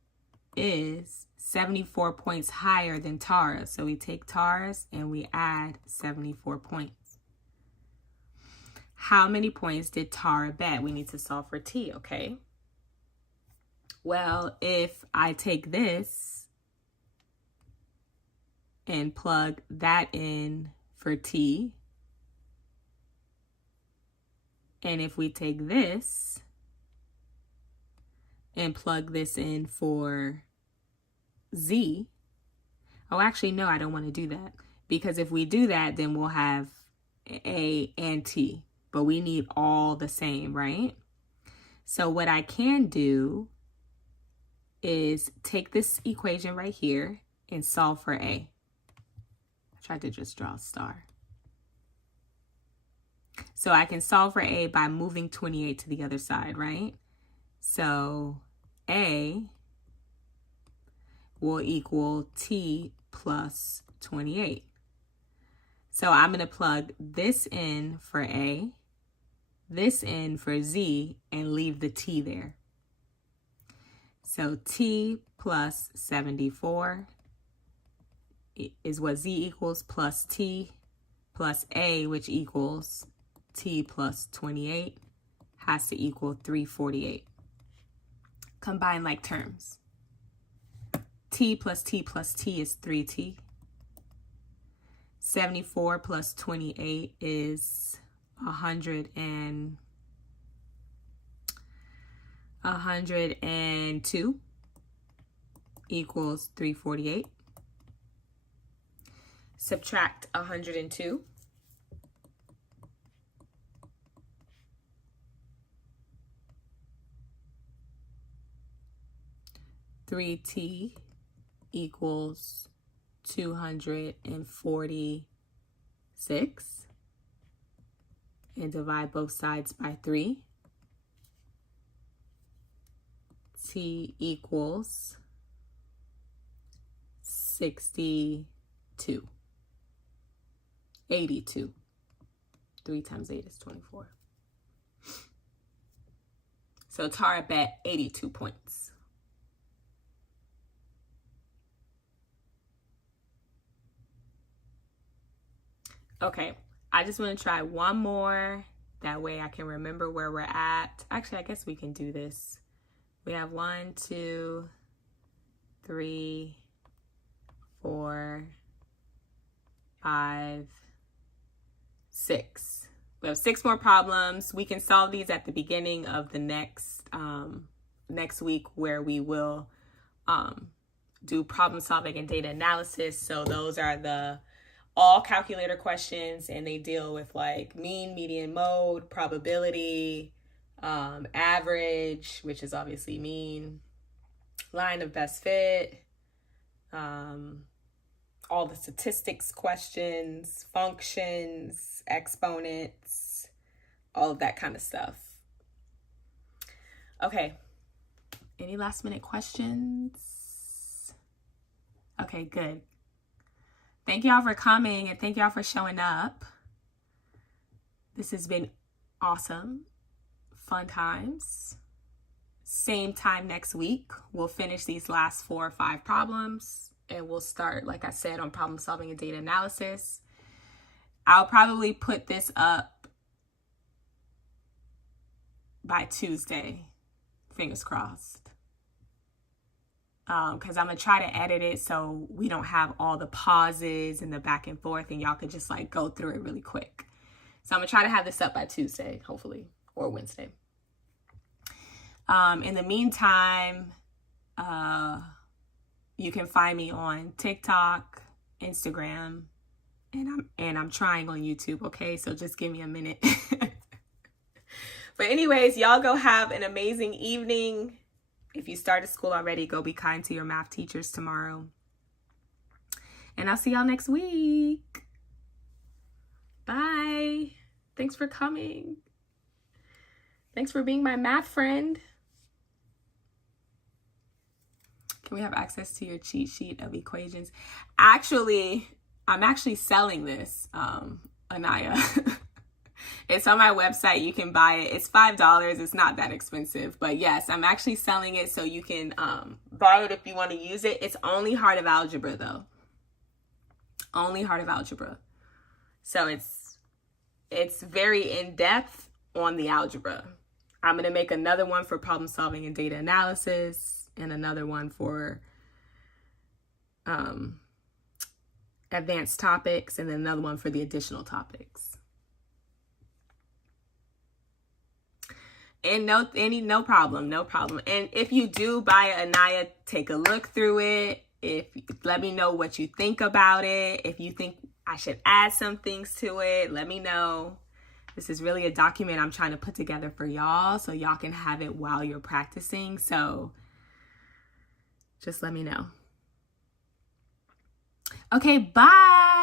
is 74 points higher than Tara. So we take Tara's and we add 74 points. How many points did Tara bet? We need to solve for T, okay? Well, if I take this and plug that in for T, and if we take this and plug this in for Z, oh, actually, no, I don't want to do that. Because if we do that, then we'll have A and T. But we need all the same, right? So what I can do is take this equation right here and solve for A. I tried to just draw a star. So I can solve for A by moving 28 to the other side, right? So A will equal T plus 28. So I'm going to plug this in for A, this in for Z, and leave the T there. So T plus 74 is what Z equals, plus T plus A, which equals T plus 28, has to equal 348. Combine like terms. T plus T plus T is 3T. 74 plus 28 is 102 equals 348. Subtract 102. 3T equals 246. And divide both sides by 3. T equals 62. 82. 3 times 8 is 24. So Tara bet 82 points. Okay, I just want to try one more. That way I can remember where we're at. Actually, I guess we can do this. We have 1, 2, 3, 4, 5, 6. We have 6 more problems. We can solve these at the beginning of the next week, where we will do problem solving and data analysis. So those are the all calculator questions, and they deal with like mean, median, mode, probability, average, which is obviously mean, line of best fit, all the statistics questions, functions, exponents, all of that kind of stuff. Okay, any last minute questions? Okay, good. Thank y'all for coming, and thank y'all for showing up. This has been awesome. Fun times. Same time next week. We'll finish these last 4 or 5 problems, and we'll start, like I said, on problem solving and data analysis. I'll probably put this up by Tuesday. Fingers crossed. Because I'm going to try to edit it so we don't have all the pauses and the back and forth, and y'all could just like go through it really quick. So I'm going to try to have this up by Tuesday, hopefully, or Wednesday. In the meantime, you can find me on TikTok, Instagram, and I'm trying on YouTube, okay? So just give me a minute. But anyways, y'all go have an amazing evening. If you started school already, go be kind to your math teachers tomorrow. And I'll see y'all next week. Bye. Thanks for coming. Thanks for being my math friend. Can we have access to your cheat sheet of equations? Actually, I'm actually selling this, Anaya. It's on my website. You can buy it. It's $5. It's not that expensive. But yes, I'm actually selling it so you can buy it if you want to use it. It's only Heart of Algebra though. Only Heart of Algebra. So it's very in-depth on the algebra. I'm going to make another one for problem solving and data analysis, and another one for advanced topics, and then another one for the additional topics. And no problem. And if you do buy it, Anaya, take a look through it. Let me know what you think about it. If you think I should add some things to it, let me know. This is really a document I'm trying to put together for y'all so y'all can have it while you're practicing. So just let me know. Okay, bye.